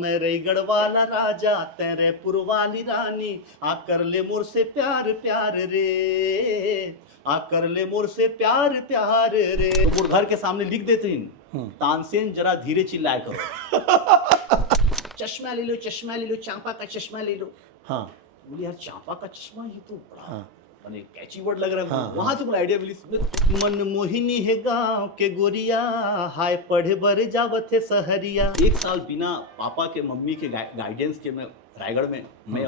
मैं रईगढ़ वाला राजा तेरे पुरवाली रानी, आकर ले मोर से प्यार प्यार रे, आकर ले मोर से प्यार प्यार रे। तो घर के सामने लिख देते हैं, तानसेन जरा धीरे चिल्लाया करो। चश्मा ले लो, चश्मा ले लो, चांपा का चश्मा ले लो। हाँ बोले यार चांपा का चश्मा, ये तो बड़ा हाँ माने कैची वर्ड लग रहा है। हाँ, वहां से मुझे आइडिया मिली। मन मोहिनी है गांव के गोरिया, हाय पढ़े बर जावत है सहरिया। एक साल बिना पापा के मम्मी के गाइडेंस के मैं रायगढ़ में मैं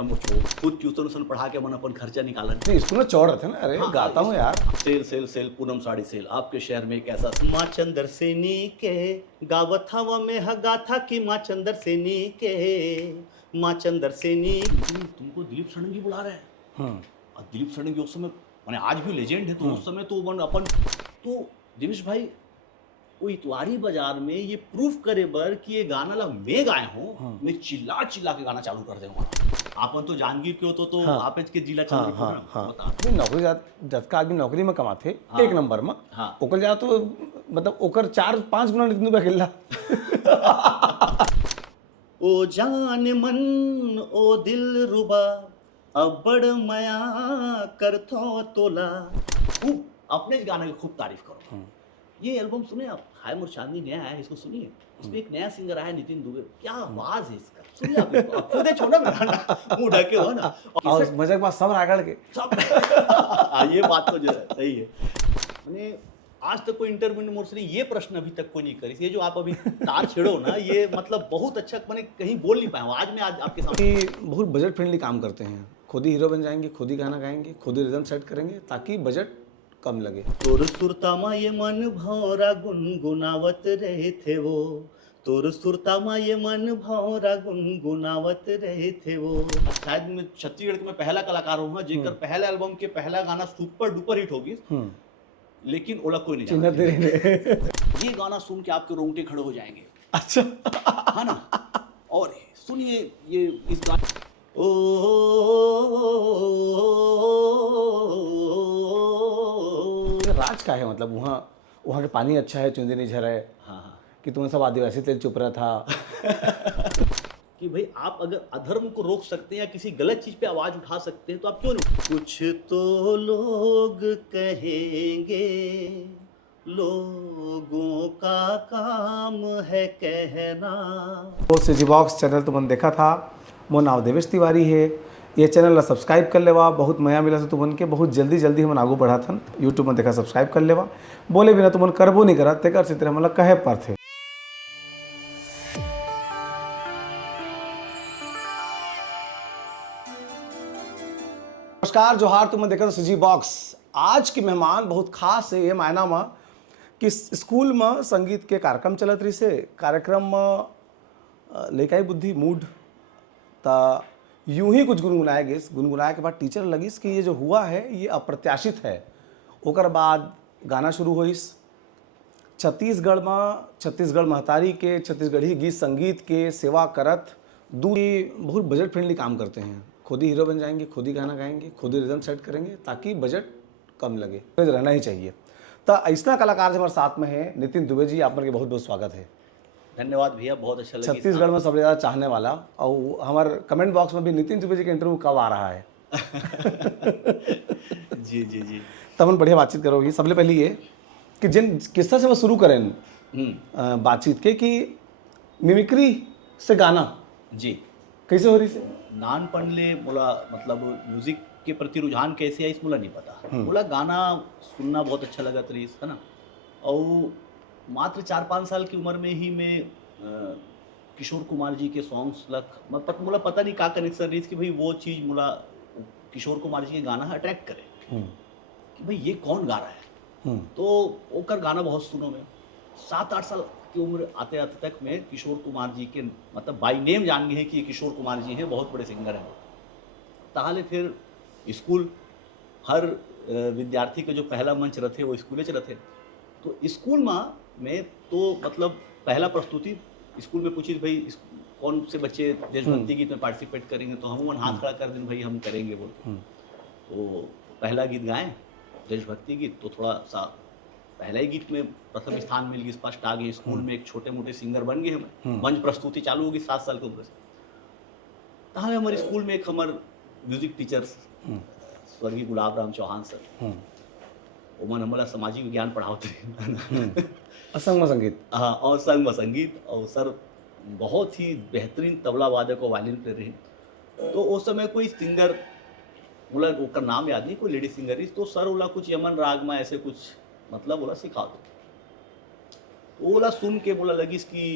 खुद ट्यूशन पढ़ा के मन अपन खर्चा निकाला। नहीं स्कूल में चौड़ रहे थे ना। अरे हाँ, गाता हूँ यार। Sale sale sale Poonam sari sale आपके शहर में कैसा। माँ चंद्र सेनी के गावत हवा में हगा था कि माँ चंद्र सेनी के, माँ चंद्र सेनी। तुमको दिलीप सड़ंगी बुला रहे हैं। और दिलीप सड़ंगी उस समय मैंने आज भी लेजेंड है, तो उस समय तो अपन तो दिनेश भाई वो इतवारी बाजार में ये प्रूफ करे बर कि ये गाना ला मैं गाए हूँ, मैं चिल्ला चिल्ला के गाना चालू कर दूंगा। आपन तो जानगी क्यों तो आप के जिला चालू नहीं नौकरी जब का आदमी नौकरी में कमाते एक नंबर में ओकर जा तो मतलब ओकर 4-5 गुना नितनु बखेला। ओ जान मन ओ दिल रुबा अब बड़ मया करथो तोला। खूब अपने इस गाने की खूब तारीफ करो। ये एल्बम सुने आप, हाय मोर चांदनी नया आया है, इसको सुनिए। इसमें एक नया सिंगर आया नितिन दुबे, क्या आवाज है इसका, सुनिए आप इसको। आप खुद छोड़ो ना, मुंह ढके हो ना। और मजाक बात सब रागड़ के सब ये बात तो जो है सही है। मैंने आज तक कोई इंटरव्यू में मुझसे ये प्रश्न अभी तक कोई नहीं करी। ये जो आप अभी तार छेड़ो ना, ये मतलब बहुत अच्छा मैंने कहीं बोल नहीं पाया हूँ। आज मैं आज आपके सामने बहुत बजट फ्रेंडली काम करते हैं। खुद ही हीरो बन जाएंगे, खुद ही गाना गाएंगे, खुद ही रिदम सेट करेंगे ताकि बजट कम लगे। तोर सुरतामा ये मन भौरा गुनगुनावत रहे थे वो, तोर सुरतामा ये मन भौरा गुनगुनावत रहे थे वो। शायद मैं छत्तीसगढ़ के मैं पहला कलाकार हूँ जेकर पहला एल्बम के पहला गाना सुपर डुपर हिट होगी, लेकिन ओला कोई नहीं जानता। ये गाना सुन के आपके रोंगटे खड़े हो जाएंगे। अच्छा है ना। और सुनिए ये इस गाने ओ राज का है मतलब वहाँ के पानी अच्छा है, चुंदी नहीं झर है। हाँ कि तुम्हें सब आदिवासी तेल चुप रहा था। कि भाई आप अगर अधर्म को रोक सकते हैं या किसी गलत चीज पे आवाज उठा सकते हैं तो आप क्यों नहीं। कुछ तो लोग कहेंगे, लोगों का काम है कहना। वो सीजी बॉक्स चैनल तुमने देखा था, मोर नाम देवेश तिवारी है। ये चैनल ला सब्सक्राइब कर लेवा, बहुत मया मिला से तुमन के। बहुत जल्दी जल्दी हम आगू बढ़ा थन। यूट्यूब में देखा सब्सक्राइब कर लेवा, बोले बिना तुमन करबो नहीं करा तेकर से तेरा मतलब कहे पर थे। नमस्कार जोहार, तुमने देखा सीजी बॉक्स। आज के मेहमान बहुत खास है। ये मायना में कि स्कूल में संगीत के कार्यक्रम चलत रही से, कार्यक्रम में लेकाई बुद्धि मूड ता यूं ही कुछ गुनगुनाए गए। गुनगुनाए के बाद टीचर लगिस कि ये जो हुआ है ये अप्रत्याशित है। ओकर बाद गाना शुरू होइस। छत्तीसगढ़ महतारी के छत्तीसगढ़ी गीत संगीत के सेवा करत बहुत बजट फ्रेंडली काम करते हैं। खुद ही हीरो बन जाएंगे, खुद ही गाना गाएंगे, खुद ही रिदम सेट करेंगे ताकि बजट कम लगे। रहना ही चाहिए। तो ऐसा कलाकार हमारे साथ में है नितिन दुबे जी। आप के बहुत बहुत स्वागत है। धन्यवाद भैया, बहुत अच्छा लगा। छत्तीसगढ़ में सबसे ज़्यादा चाहने वाला, और हमारे कमेंट बॉक्स में भी नितिन दुबे जी का इंटरव्यू कब आ रहा है। जी जी जी। तब हम बढ़िया बातचीत करोगी। सबसे पहले ये कि जिन किस्सा से मैं शुरू करें बातचीत के कि मिमिक्री से गाना जी कैसे हो रही से नानपण ले बोला, मतलब म्यूजिक के प्रति रुझान कैसे आई इस मुला नहीं पता। बोला गाना सुनना बहुत अच्छा लगा था है ना। और मात्र 4-5 साल की उम्र में ही मैं किशोर कुमार जी के सॉन्ग्स लग मुला पता नहीं का कनेक्शन रही कि भाई वो चीज़ मुला किशोर कुमार जी के गाना अट्रैक्ट करे कि भाई ये कौन गा रहा है। तो ओकर गाना बहुत सुनो में 7-8 साल की उम्र आते आते तक मैं किशोर कुमार जी के मतलब बाई नेम जान गए हैं कि ये किशोर कुमार जी हैं, बहुत बड़े सिंगर हैं। ताहले फिर स्कूल हर विद्यार्थी के जो पहला मंच रहे वो स्कूले च रहे। तो स्कूल में तो मतलब पहला प्रस्तुति स्कूल में पूछी भाई कौन से बच्चे देशभक्ति गीत में पार्टिसिपेट करेंगे, तो हम हाथ खड़ा कर दें भाई हम करेंगे बोल। तो पहला गीत गाएं देशभक्ति गीत, तो थोड़ा सा पहले ही गीत में प्रथम स्थान मिल गई, फर्स्ट आ गई, स्कूल में एक छोटे मोटे सिंगर बन गए हम, मंच प्रस्तुति चालू होगी 7 साल के उम्र से। तहाँ हमारे स्कूल में एक हमारे म्यूजिक टीचर स्वर्गीय गुलाब राम चौहान सर, वो मन हमारा सामाजिक विज्ञान पढ़ाते हैं असंग संगीत। हाँ, और संग व संगीत, और सर बहुत ही बेहतरीन तबला वादक और वायलिन प्लेयर रहे। तो उस समय कोई सिंगर बोला, उसका नाम याद नहीं, कोई लेडी सिंगर ही, तो सर बोला कुछ यमन राग में ऐसे कुछ मतलब बोला सिखा दो। तो बोला सुन के बोला लगी इसकी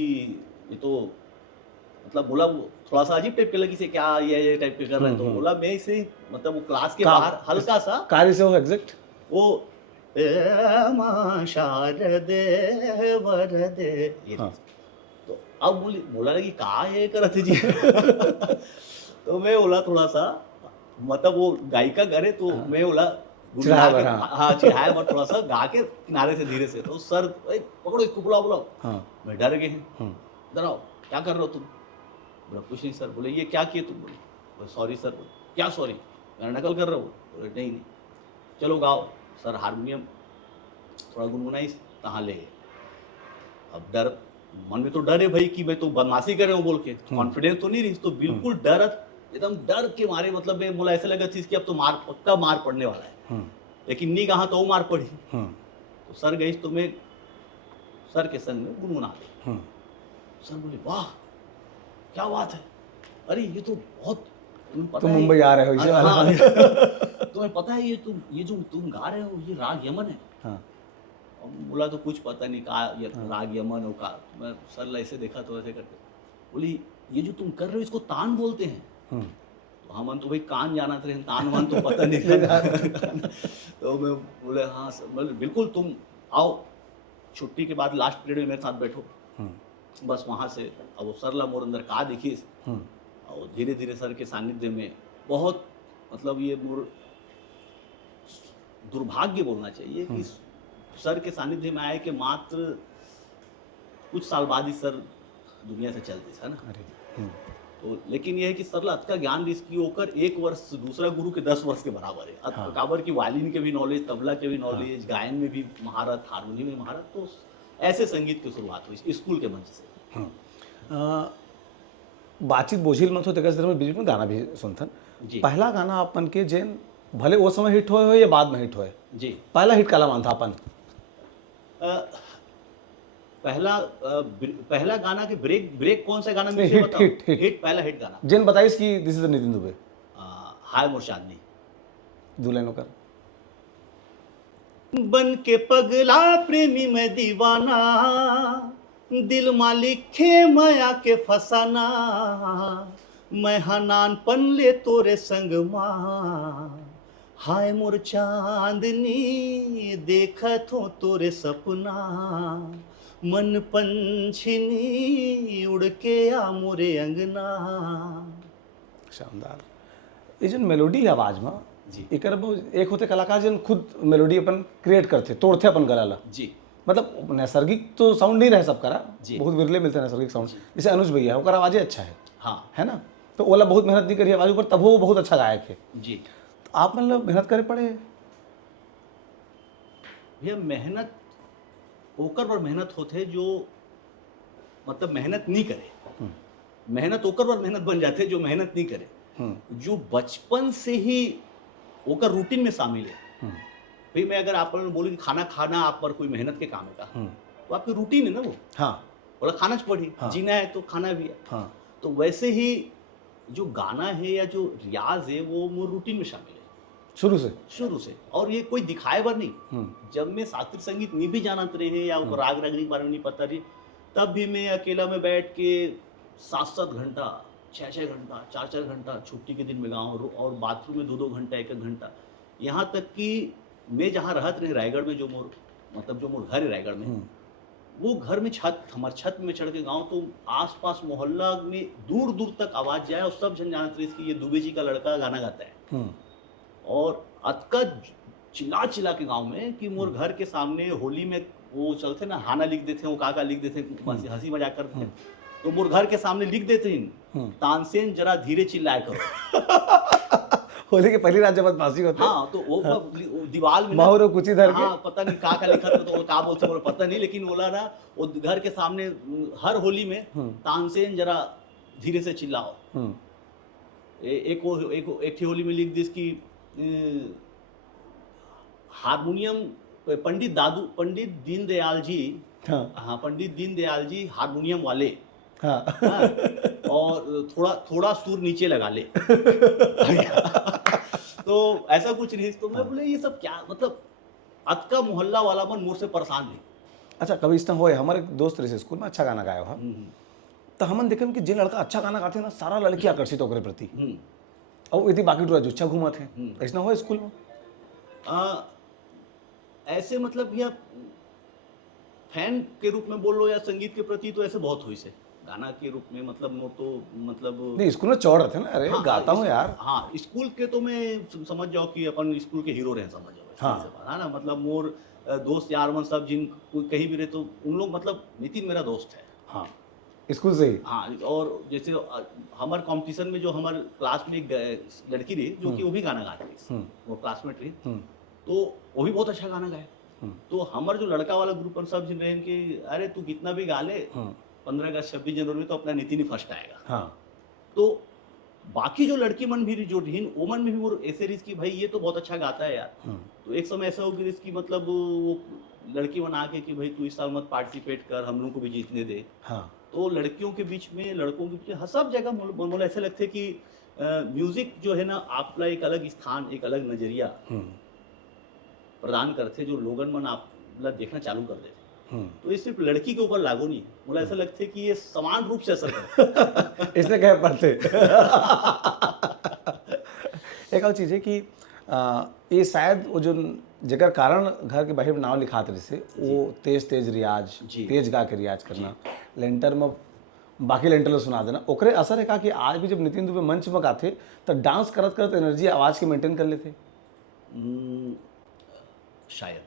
ये तो मतलब बोला वो थोड़ा सा अजीब टाइप के लगी से, क्या ये टाइप के कर रहे हैं। तो बोला मैं इसे मतलब वो क्लास के बाहर हल्का सा कार्य से हो एग्जैक्ट वो मां शारदे वरदे ये। हाँ। तो अब बोला लगी कहा ये करते जी तो मैं बोला थोड़ा सा मतलब वो गायिका करे तो मैं बोला चिढ़ाया और थोड़ा सा गा के किनारे से धीरे से। तो सर पकड़ो इसको, बुलाओ। मैं डर गए हैं, डराओ क्या कर रहे हो तुम? बोला कुछ नहीं सर। बोले ये क्या किए तुम? बोले सॉरी सर। बोले क्या सॉरी, मेरा नकल कर रहे हो? बोले नहीं चलो गाओ। सर हारमोनियम थोड़ा गुनगुनाई, कहाँ ले गए। अब डर मन में तो डर है भाई कि मैं तो बदमाशी कर रहा हूँ बोल के, कॉन्फिडेंस तो नहीं रही, तो बिल्कुल डर, एकदम डर के मारे मतलब मैं बोला ऐसा लगा चीज कि अब तो मार पक्का मार पड़ने वाला है, लेकिन नहीं कहा तो मार पड़ी। तो सर गई तो मैं सर के संग में गुनगुना दी। सर बोले वाह क्या बात है, अरे ये तो बहुत तुम मुंबई आ रहे हो हाँ, तुम्हें पता है ये जो तुम गा रहे हो ये राग यमन है। हाँ। बोला तो कुछ पता नहीं कहा ये राग यमन हो का। मैं सर ऐसे देखा तो ऐसे करके बोली ये जो तुम कर रहे हो इसको तान बोलते हैं। तो हमन तो भाई कान जाना थे, तान वान तो पता नहीं था तो मैं बोले हाँ सर, बिल्कुल तुम आओ छुट्टी के बाद लास्ट पीरियड में मेरे साथ बैठो। बस वहाँ से अब वो सरला मोर अंदर का देखी, और धीरे धीरे सर के सानिध्य में बहुत मतलब ये मोर दुर्भाग्य बोलना चाहिए कि सर के सानिध्य में आए कि मात्र कुछ साल बाद ही सर दुनिया से चलते था ना। तो लेकिन यह है कि सरला का ज्ञान इसकी होकर 1 वर्ष दूसरा गुरु के 10 वर्ष के बराबर है। अकाबर की वायलिन के भी नॉलेज, तबला के भी नॉलेज, गायन में भी महारत, हारमोनियम में महारत। तो ऐसे संगीत की शुरुआत हुई स्कूल के मंच से। बातचीत बोझिल मत हो तो बीच में गाना भी सुनथन। जी। पहला गाना अपन के जेन भले वो समय हिट होए या बाद में हिट होए, जी पहला हिट काला मान था अपन? पहला गाना के ब्रेक कौन सा गाना मुझे हिट, बताओ? हिट पहला हिट गाना जेन बताइस कि this is the Nitin Dubey. हाय मोर चांदनी। दुल्हनों कर बन के पगला प्रेमी में दीवाना, दिल मालिक खे माया के फसाना, मैं हनान पन ले तोरे संग माँ। हाय मोर चांदनी देखत हो तोरे सपना, मन पंछनी उड़ के आ मोरे अंगना। शानदार। ये जो मेलोडी है आवाज में जी, एक होते कलाकार जिन खुद मेलोडी अपन क्रिएट करते, तोड़ते अपन गला ला। जी मतलब नैसर्गिक तो साउंड नहीं रहे सब करा, जी। बहुत विरले मिलते हैं नैसर्गिक साउंड। जैसे अनुज भैया है, ओकर आवाज़े अच्छा है, हाँ है ना। तो ओला बहुत मेहनत नहीं करी आवाज ऊपर, तब वो बहुत अच्छा गायक है। जी। तो आप मतलब मेहनत करे पड़े भैया, मेहनत ओकर पर मेहनत होते जो मतलब मेहनत नहीं करे, मेहनत ओकर पर मेहनत बन जाते जो मेहनत नहीं करे, जो बचपन से ही ओकर रूटीन में शामिल है। भाई मैं अगर आप बोले कि खाना खाना आप पर कोई मेहनत के काम है का, तो आपकी रूटीन है ना वो। हाँ, बोला खाना पड़ी, हाँ। जीना है तो खाना भी है। हाँ। तो वैसे ही जो गाना है या जो रियाज है वो रूटीन में शामिल है शुरू से। और ये कोई दिखाए बार नहीं। जब मैं शास्त्रीय संगीत नहीं भी जानत रहे या राग रागनी के बारे में नहीं पता रही, तब भी मैं अकेला में बैठ के 7-7 घंटा, 6-6 घंटा, 4-4 घंटा छुट्टी के दिन में गाऊँ, और बाथरूम में 2-2 घंटा, 1-1 घंटा। यहाँ तक कि मैं जहाँ रहत रहे रायगढ़ में, जो मोर घर है रायगढ़ में, वो घर में हमारे छत में चढ़ के गाँव, तो आसपास मोहल्ला में दूर दूर तक आवाज़ जाए और सब जन जानते रहे कि ये दुबे जी का लड़का गाना गाता है। और अतका चिल्ला के गांव में कि मोर घर के सामने होली में वो चलते ना, हाना लिख देते हैं, वो काका लिख देते हैं, हंसी मजाक करते हैं, तो मोर घर के सामने लिख देते हैं तानसेन जरा धीरे चिल्लाए करो होली के पहली रात जब बदमाशी होते हाँ तो वो दीवार में ना, माहौर कुची धर के हाँ पता नहीं का लिखा था, तो का बोलते बोले पता नहीं, लेकिन बोला ना वो घर के सामने हर होली में तानसेन जरा धीरे से चिल्लाओ। एक होली में लिख दिस कि हारमोनियम पंडित दीनदयाल जी, हाँ पंडित दीनदयाल जी हारमोनियम वाले, हाँ हाँ, और थोड़ा सुर नीचे लगा ले। तो ऐसा कुछ नहीं। तो मैं बोले ये सब क्या मतलब, अतका मोहल्ला वाला मन मोर से परेशान है। अच्छा कभी इस तरह होए हमारे दोस्त रहे स्कूल में अच्छा गाना गाया हो, तो हमन देखम कि जिन लड़का अच्छा गाना गाते हैं ना सारा लड़की आकर्षित होकर प्रति, और यदि बाकी टूरा जुच्छा घूमत है, ऐसा हो स्कूल में? ऐसे मतलब भैया फैन के रूप में बोल लो या संगीत के प्रति तो ऐसे बहुत हुई से, गाना के रूप में मतलब वो तो मतलब नहीं स्कूल में चौड़ रहे थे ना, अरे हाँ, गाता हूँ यार। हाँ स्कूल के तो मैं समझ जाओ कि अपन स्कूल के हीरो रहे, समझ जाओ। हाँ। है ना, मतलब मोर दोस्त यार मन सब जिन कोई कहीं भी रहे तो उन लोग, मतलब नितिन मेरा दोस्त है। हाँ स्कूल से ही। हाँ और जैसे हमारे कंपटीशन में जो हमारे क्लास में एक लड़की रही जो कि वो भी गाना गाती थी, वो क्लासमेट रही, तो वो भी बहुत अच्छा गाना गाए। तो हमारे जो लड़का वाला ग्रुप पर सब जिन रहे कि अरे तू कितना भी गा ले, 15 अगस्त 26 जनवरी में तो अपना नितिन ही फर्स्ट आएगा। हाँ। तो बाकी जो लड़की मन भी जो ढीन वो मन में भी वो ऐसे रही कि भाई ये तो बहुत अच्छा गाता है यार। तो एक समय ऐसा हो गया इसकी मतलब वो लड़की मन आके कि भाई तू इस साल मत पार्टिसिपेट कर, हम लोग को भी जीतने दे। हाँ। तो लड़कियों के बीच में लड़कों के बीच में सब जगह मुझे ऐसे लगता है कि म्यूजिक जो है ना आपला एक अलग स्थान, एक अलग नजरिया प्रदान करते जो लोगन मन आप देखना चालू कर देते। तो ये सिर्फ लड़की के ऊपर लागू नहीं है, मुझे ऐसा लगता है कि ये समान रूप से असर करता है। इसने कहे पढ़ते। एक और चीज़ है कि ये शायद वो जो जगह कारण घर के बाहर नाव लिखाते रहे वो तेज रियाज, तेज गा के रियाज करना, लेंटर में बाकी लेंटर लो सुना देना, ओकरे असर है का कि आज भी जब नितिन दुबे मंच में गाते तो डांस करत करत एनर्जी आवाज़ के मेंटेन कर लेते। शायद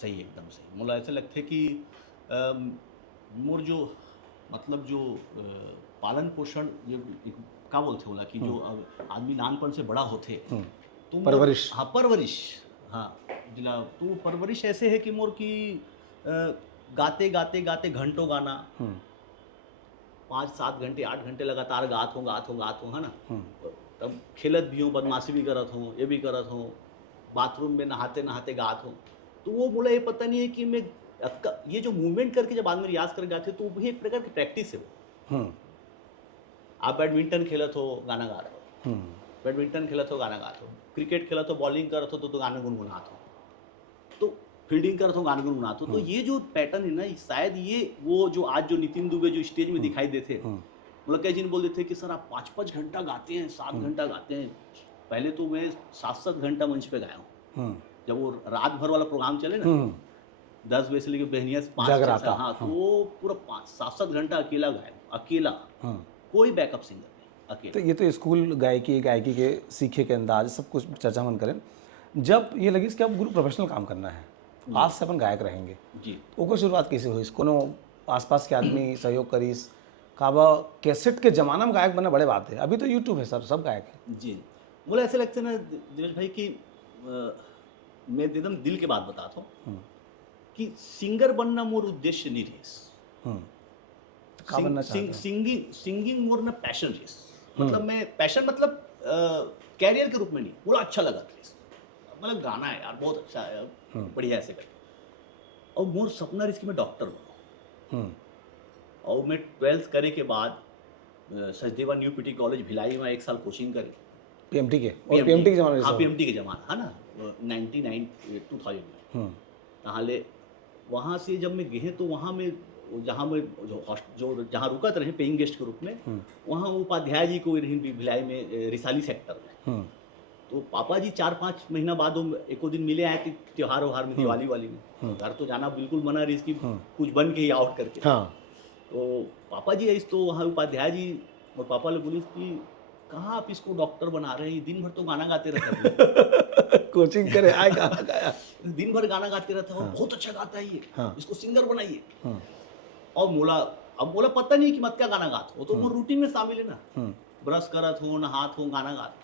सही, एकदम सही। मुझे ऐसा लगता है कि मोर जो मतलब जो पालन पोषण जो क्या बोलते होला कि जो आदमी नानपन से बड़ा होते तो परवरिश, हाँ परवरिश, हाँ जिला तो परवरिश ऐसे है कि मोर की गाते गाते गाते घंटों गाना, 5-7 घंटे 8 घंटे लगातार गात हो है ना। तब खेलत भी हूँ, बदमाशी भी करत हूँ, ये भी करत हूँ, बाथरूम में नहाते नहाते गात हूँ। तो वो बोला ये पता नहीं है कि मैं ये जो मूवमेंट करके जब आदमी रियाज कर जाते तो वो एक प्रकार की प्रैक्टिस है वो। आप बैडमिंटन खेलत हो गाना गा रहे हो, बैडमिंटन खेलत हो गाना गात हो, क्रिकेट खेलत हो, बॉलिंग करत हो तो गाना गुनगुनात हो, तो फील्डिंग करत हो गाना गुनगुनात हो। तो ये जो पैटर्न है ना, शायद ये वो जो आज जो नितिन दुबे जो स्टेज में दिखाई देते, मतलब कई जिन बोल देते कि सर आप 5-5 घंटा गाते हैं, 7 घंटा गाते हैं। पहले तो मैं 7-7 घंटा मंच पे गाया हूँ। जब वो रात भर वाला प्रोग्राम चले ना, 10 बजे से लेकर बहनिया 5, हाँ तो वो पूरा 5-7 घंटा अकेला गाया, अकेला, कोई बैकअप सिंगर नहीं, अकेला। तो ये तो स्कूल गायकी के सीखे के अंदाज सब कुछ चर्चा मन करें। जब ये लगी कि अब गुरु प्रोफेशनल काम करना है, आज से अपन गायक रहेंगे जी, तो शुरुआत कैसे हुई? कोनो आसपास के आदमी सहयोग करीस काबा? कैसेट के जमाना में गायक बनना बड़े बात है, अभी तो यूट्यूब है सर, सब गायक है जी। मुझे ऐसे लगता है ना दिनेश भाई कि मैं एकदम दिल के बात बताता हूँ कि सिंगर बनना मोर उद्देश्य नहीं रही। सिंगिंग मोर ना पैशन रेस, मतलब मैं पैशन मतलब कैरियर के रूप में नहीं, पूरा अच्छा लगा था, मतलब गाना है यार बहुत अच्छा है, बढ़िया ऐसे करके। और मोर सपना रही कि मैं डॉक्टर बनूँ। और मैं 12th करे के बाद Sachdeva new PT college Bhilai में 1 साल कोचिंग करी, पीएमटी के, और पीएमटी के जमाने, हाँ पीएमटी के जमाना है ना, 2000 में। ताहले वहाँ से जब मैं गए तो वहाँ में जहाँ मैं जो जहाँ रुकत रहे पेइंग गेस्ट के रूप में, वहाँ उपाध्याय जी को रही भिलाई में रिसाली सेक्टर में। तो पापा जी 4-5 महीना बाद एको दिन मिले आए थे त्योहार वहार में, दिवाली वाली में। घर तो जाना बिल्कुल मना रही इसकी, कुछ बन के ही आउट करके। तो पापा जी इस तो वहाँ उपाध्याय जी और पापा ने बोली कि कहाँ आप इसको डॉक्टर बना रहे हैं, दिन भर तो गाना गाते रहता है। कोचिंग करे आए गाना गाया, दिन भर गाना गाते रहता है, बहुत अच्छा गाता है ये, इसको सिंगर बनाइए। और बोला पता नहीं कि मत क्या गाना गाता हो, तो वो रूटीन में शामिल है ना, ब्रश करत हो, नहात हो, गाना गात।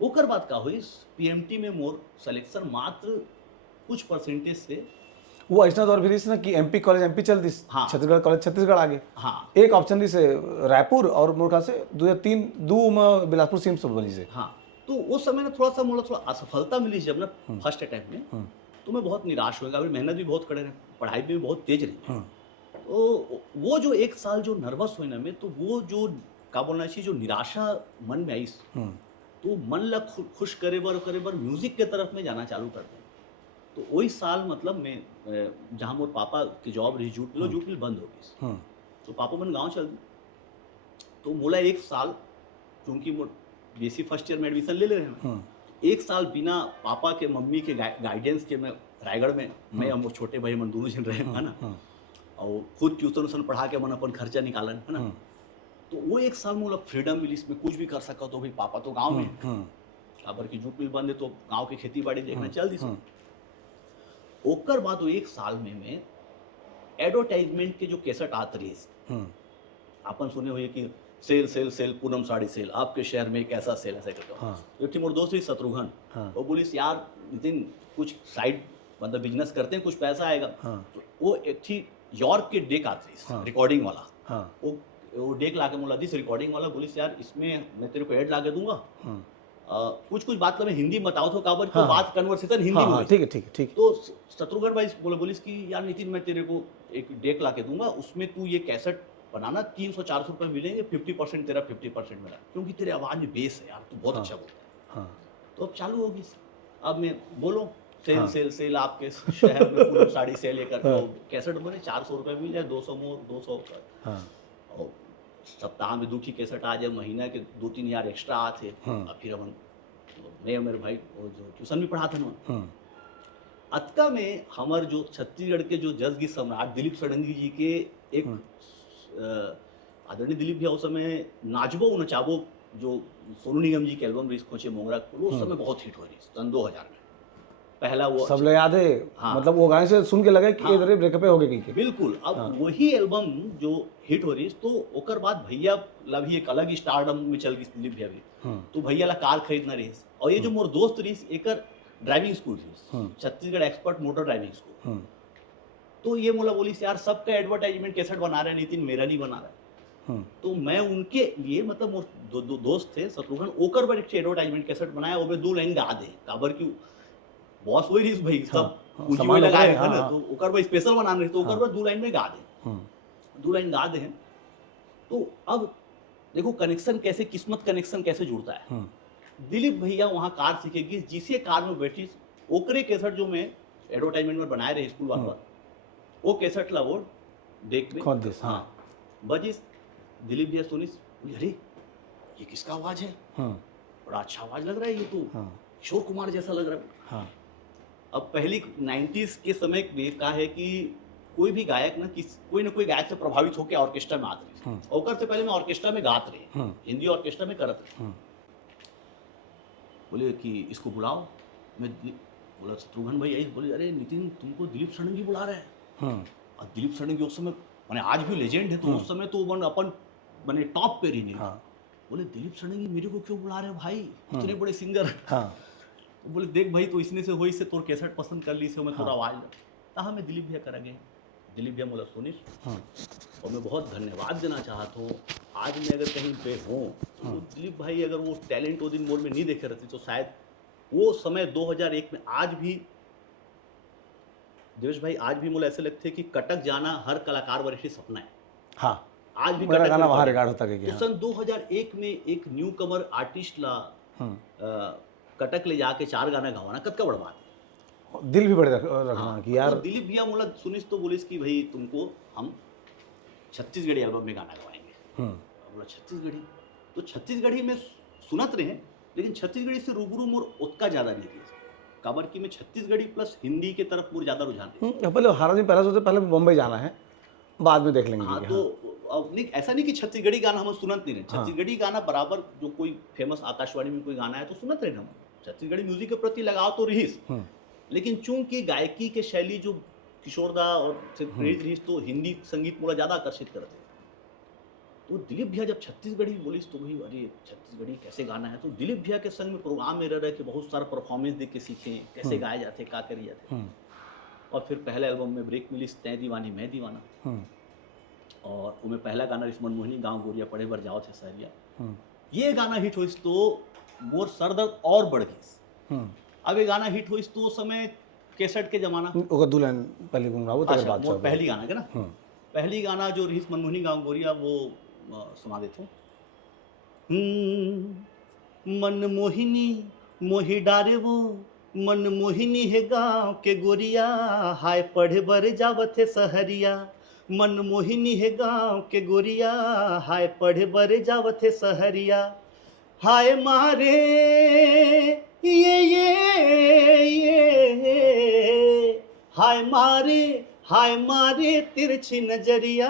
ओकर बात का हुई पीएमटी में मोर सिलेक्शन मात्र कुछ परसेंटेज से। वो ऐसा दौर भी रही ना कि एमपी कॉलेज एमपी चल दी, हाँ। छत्तीसगढ़ कॉलेज छत्तीसगढ़ आगे, हाँ एक ऑप्शन दी से रायपुर और मोर ख्याल से दो या तीन दो में बिलासपुर सीम सब बनी से। हाँ, तो उस समय ना थोड़ा सा मुझे थोड़ा असफलता मिली जब ना फर्स्ट अटैम्प्ट में, तो मैं बहुत निराश हो गया। अभी मेहनत भी बहुत करे रहे, पढ़ाई भी बहुत तेज रही। तो वो जो एक साल जो नर्वस हुई ना मैं, तो वो जो का बोलना चाहिए जो निराशा मन में आई, तो मन ला खुश करे बर म्यूजिक के तरफ में जाना चालू कर दें। तो वही साल मतलब मैं जहाँ मोर पापा की जॉब रही जूट मिल बंद हो गई, तो पापा मन गाँव चल दी। तो मोला एक साल, क्योंकि मोर बीएससी फर्स्ट ईयर में एडमिशन ले रहे हैं, एक साल बिना पापा के मम्मी के गाइडेंस के मैं रायगढ़ में, मैं और मोर छोटे भाई मन दोनों जन रहे है ना, और खुद ट्यूशन पढ़ा के मन अपन खर्चा निकालन है ना। तो वो एक साल में फ्रीडम मिली, इसमें कुछ भी कर सका। तो भाई पापा तो गांव में, काबर की जूट मिल बंद है, तो गांव की खेती बाड़ी देखना चल दी। ओकर बाद वो एक साल में मैं एडवर्टाइजमेंट के जो कैसेट आते रही, अपन सुने हुए कि sale sale sale Poonam sari sale, आपके शहर में एक ऐसा सेल ऐसा करता। एक थी मोर दोस्त शत्रुघ्न, वो बोलिस यार नितिन कुछ साइड मतलब बिजनेस करते हैं, कुछ पैसा आएगा। तो वो एक थी यॉर्क के डेक आते रिकॉर्डिंग वाला, वो डेक ला के बोला दिस रिकॉर्डिंग वाला, बोलिस यार इसमें मैं तेरे को ऐड ला के दूंगा, कुछ बात तो मैं हिंदी में बताओ तो काबर को बात कन्वर्सेशन हिंदी में हुई। ठीक है ठीक है ठीक। तो शत्रुघ्न भाई बोलिस कि यार नितिन मैं तेरे को एक डेक ला के दूंगा, उसमें तू ये कैसेट बनाना, 300-400 रुपये मिलेंगे, 50% तेरा 50% मेरा, क्योंकि तेरे आवाज में बेस है यार, तू बहुत अच्छा बोलता है। तो अब चालू होगी, अब मैं बोलो सेल सेल सेल आपके शहर में पूनम साड़ी सेल ये करके कैसेट बने, 400 रुपये मिल जाए, 200 मोर 200 और सप्ताह में 2 कैसेट आ जाए, महीना के 2-3 हज़ार एक्स्ट्रा आते। और फिर हम मैं और मेरे भाई वो जो ट्यूशन भी पढ़ाते ना, अतका में हमारे जो छत्तीसगढ़ के जो जज की सम्राट दिलीप षडंगी जी के एक आदरणीय दिलीप भैया उस समय नाचबो नचाबो जो सोनू निगम जी के एल्बम रिस्क खोचे मोंगरा, वो उस समय बहुत हिट हो रही सन 2000 में, पहला वो सब लोग याद है। मतलब वो गाने से सुन के लगे कि इधर ब्रेकअप हो गई। बिल्कुल। अब वही एल्बम जो हिट हो रही, तो ओकर बाद भैया ला भी एक अलग स्टारडम में चल गई दिलीप भैया भी, तो भैया ला कार खरीदना रही। और ये जो मोर दोस्त रही एकर ड्राइविंग स्कूल थी, Chhattisgarh expert motor driving school. तो ये मोला बोली यार सबका एडवर्टाइजमेंट कैसेट बना रहे हैं नितिन, मेरा नहीं बना रहा है। तो मैं उनके लिए मतलब दोस्त थे शत्रुघ्न, ओकर पर एक एडवर्टाइजमेंट कैसेट बनाया, वो 2 लाइन गा दे, काबर की बॉस वही रही भाई, सब पूंजी में लगाए है ना, तो ओकर पर स्पेशल बनाना रही, तो ओकर पर 2 लाइन में गा दे, 2 लाइन गा दे हैं। तो अब देखो कनेक्शन कैसे, किस्मत कनेक्शन कैसे जुड़ता है। दिलीप भैया वहाँ कार सीखेगी, जिसे कार में बैठी ओकरे कैसेट जो मैं एडवर्टाइजमेंट में बनाए रहे स्कूल वाला, वो कैसेट ला वो देख में बजिस, दिलीप भैया सुनिस, अरे ये किसका आवाज है, बड़ा अच्छा आवाज लग रहा है, ये तो किशोर कुमार जैसा लग रहा है। अब पहली 90s के समय का है कि कोई भी गायक ना कोई ना कोई गायक से प्रभावित होकर ऑर्केस्ट्रा में आते रहे, ओकर से पहले मैं ऑर्केस्ट्रा में गात रहे, हिंदी ऑर्केस्ट्रा में करत रहे। बोले कि इसको बुलाओ, मैं बोला शत्रुघ्न भाई आई, बोले अरे नितिन तुमको दिलीप षडंगी बुला रहे हैं। और दिलीप षडंगी उस समय मैंने आज भी लेजेंड है, तो उस समय तो अपन मैंने टॉप पे रही नहीं। बोले दिलीप षडंगी मेरे को क्यों बुला रहे हैं भाई, इतने बड़े सिंगर। बोले देख भाई तो इसने से हो इससे तोर कैसेट पसंद कर ली से मैं तोर आवाज कहा, मैं दिलीप भैया करेंगे। दिलीप भैया बोला सुनिस, और मैं बहुत धन्यवाद देना चाहता हूँ, आज मैं अगर कहीं पे हूँ तो दिलीप भाई अगर वो टैलेंट वो दिन मोर में नहीं देखे रहती, तो शायद वो समय 2001 में आज भी देवेश भाई आज भी मुझे ऐसे लगते हैं कि कटक जाना हर कलाकार वरिष्ठ सपना है। आज भी मेरा गाना वहाँ रिकॉर्ड होता है। तो सन 2001 में एक न्यू कमर आर्टिस्ट ला कटक ले जाके 4 गाना गवाना कद का बड़ा बात है, दिल भी बड़े रखना कि यार। तो दिलीप भैया बोला सुनिस, तो बोलिस कि भाई तुमको हम छत्तीसगढ़ी एल्बम में गाना गवाएंगे। बोला छत्तीसगढ़ी, तो छत्तीसगढ़ी में सुनत रहे, लेकिन छत्तीसगढ़ी से रूबरू मोर उतना ज़्यादा नहीं थी, काबर की मैं छत्तीसगढ़ी प्लस हिंदी के तरफ मोर ज़्यादा रुझान थी। पहले हर दिन पहले सोचते पहले मुंबई जाना है, बाद में देख लेंगे। तो अब नहीं, ऐसा नहीं कि छत्तीसगढ़ी गाना हम सुनत नहीं रहे, छत्तीसगढ़ी गाना बराबर जो कोई फेमस आकाशवाणी में कोई गाना है तो सुनत रहे हम, छत्तीसगढ़ी म्यूजिक के प्रति लगाव तो रहीस, लेकिन चूंकि गायकी के शैली जो किशोरदा और प्रेरित रहीस, तो हिंदी संगीत मोला ज़्यादा आकर्षित करते। तो दिलीप भैया जब छत्तीसगढ़ी बोलीस तो भाई अरे छत्तीसगढ़ी कैसे गाना है, तो दिलीप भैया के संग में प्रोग्राम में रह रहे कि बहुत सारा परफॉर्मेंस देख के सीखे कैसे गाए जाते का करी जाते। और फिर पहले एल्बम में ब्रेक मिली तै दीवानी मैं दीवाना, और उनमें पहला गाना रिस मनमोहनी गाँव गोरिया पढ़े बर जाओ थे सहरिया, ये गाना हिट हुई तो मोर सरदर्द और बढ़ गई। अब ये गाना हिट हुई तो उस समय कैसेट के जमाना ओकर दुल्हन पहली गुनगुनाबो तकर बाद मोर पहली गाना के ना, पहली गाना जो रिस मनमोहनी गाँव गोरिया वो सुना देते हो। मन मोहिनी मोहि डारे वो मन मोहिनी है गाँव के गोरिया, हाय पढ़े बर जावत है सहरिया, मन मोहिनी है गाँव के गोरिया, हाय पढ़े बर जावत है सहरिया, हाय मारे ये हाय मारे तिरछी नजरिया,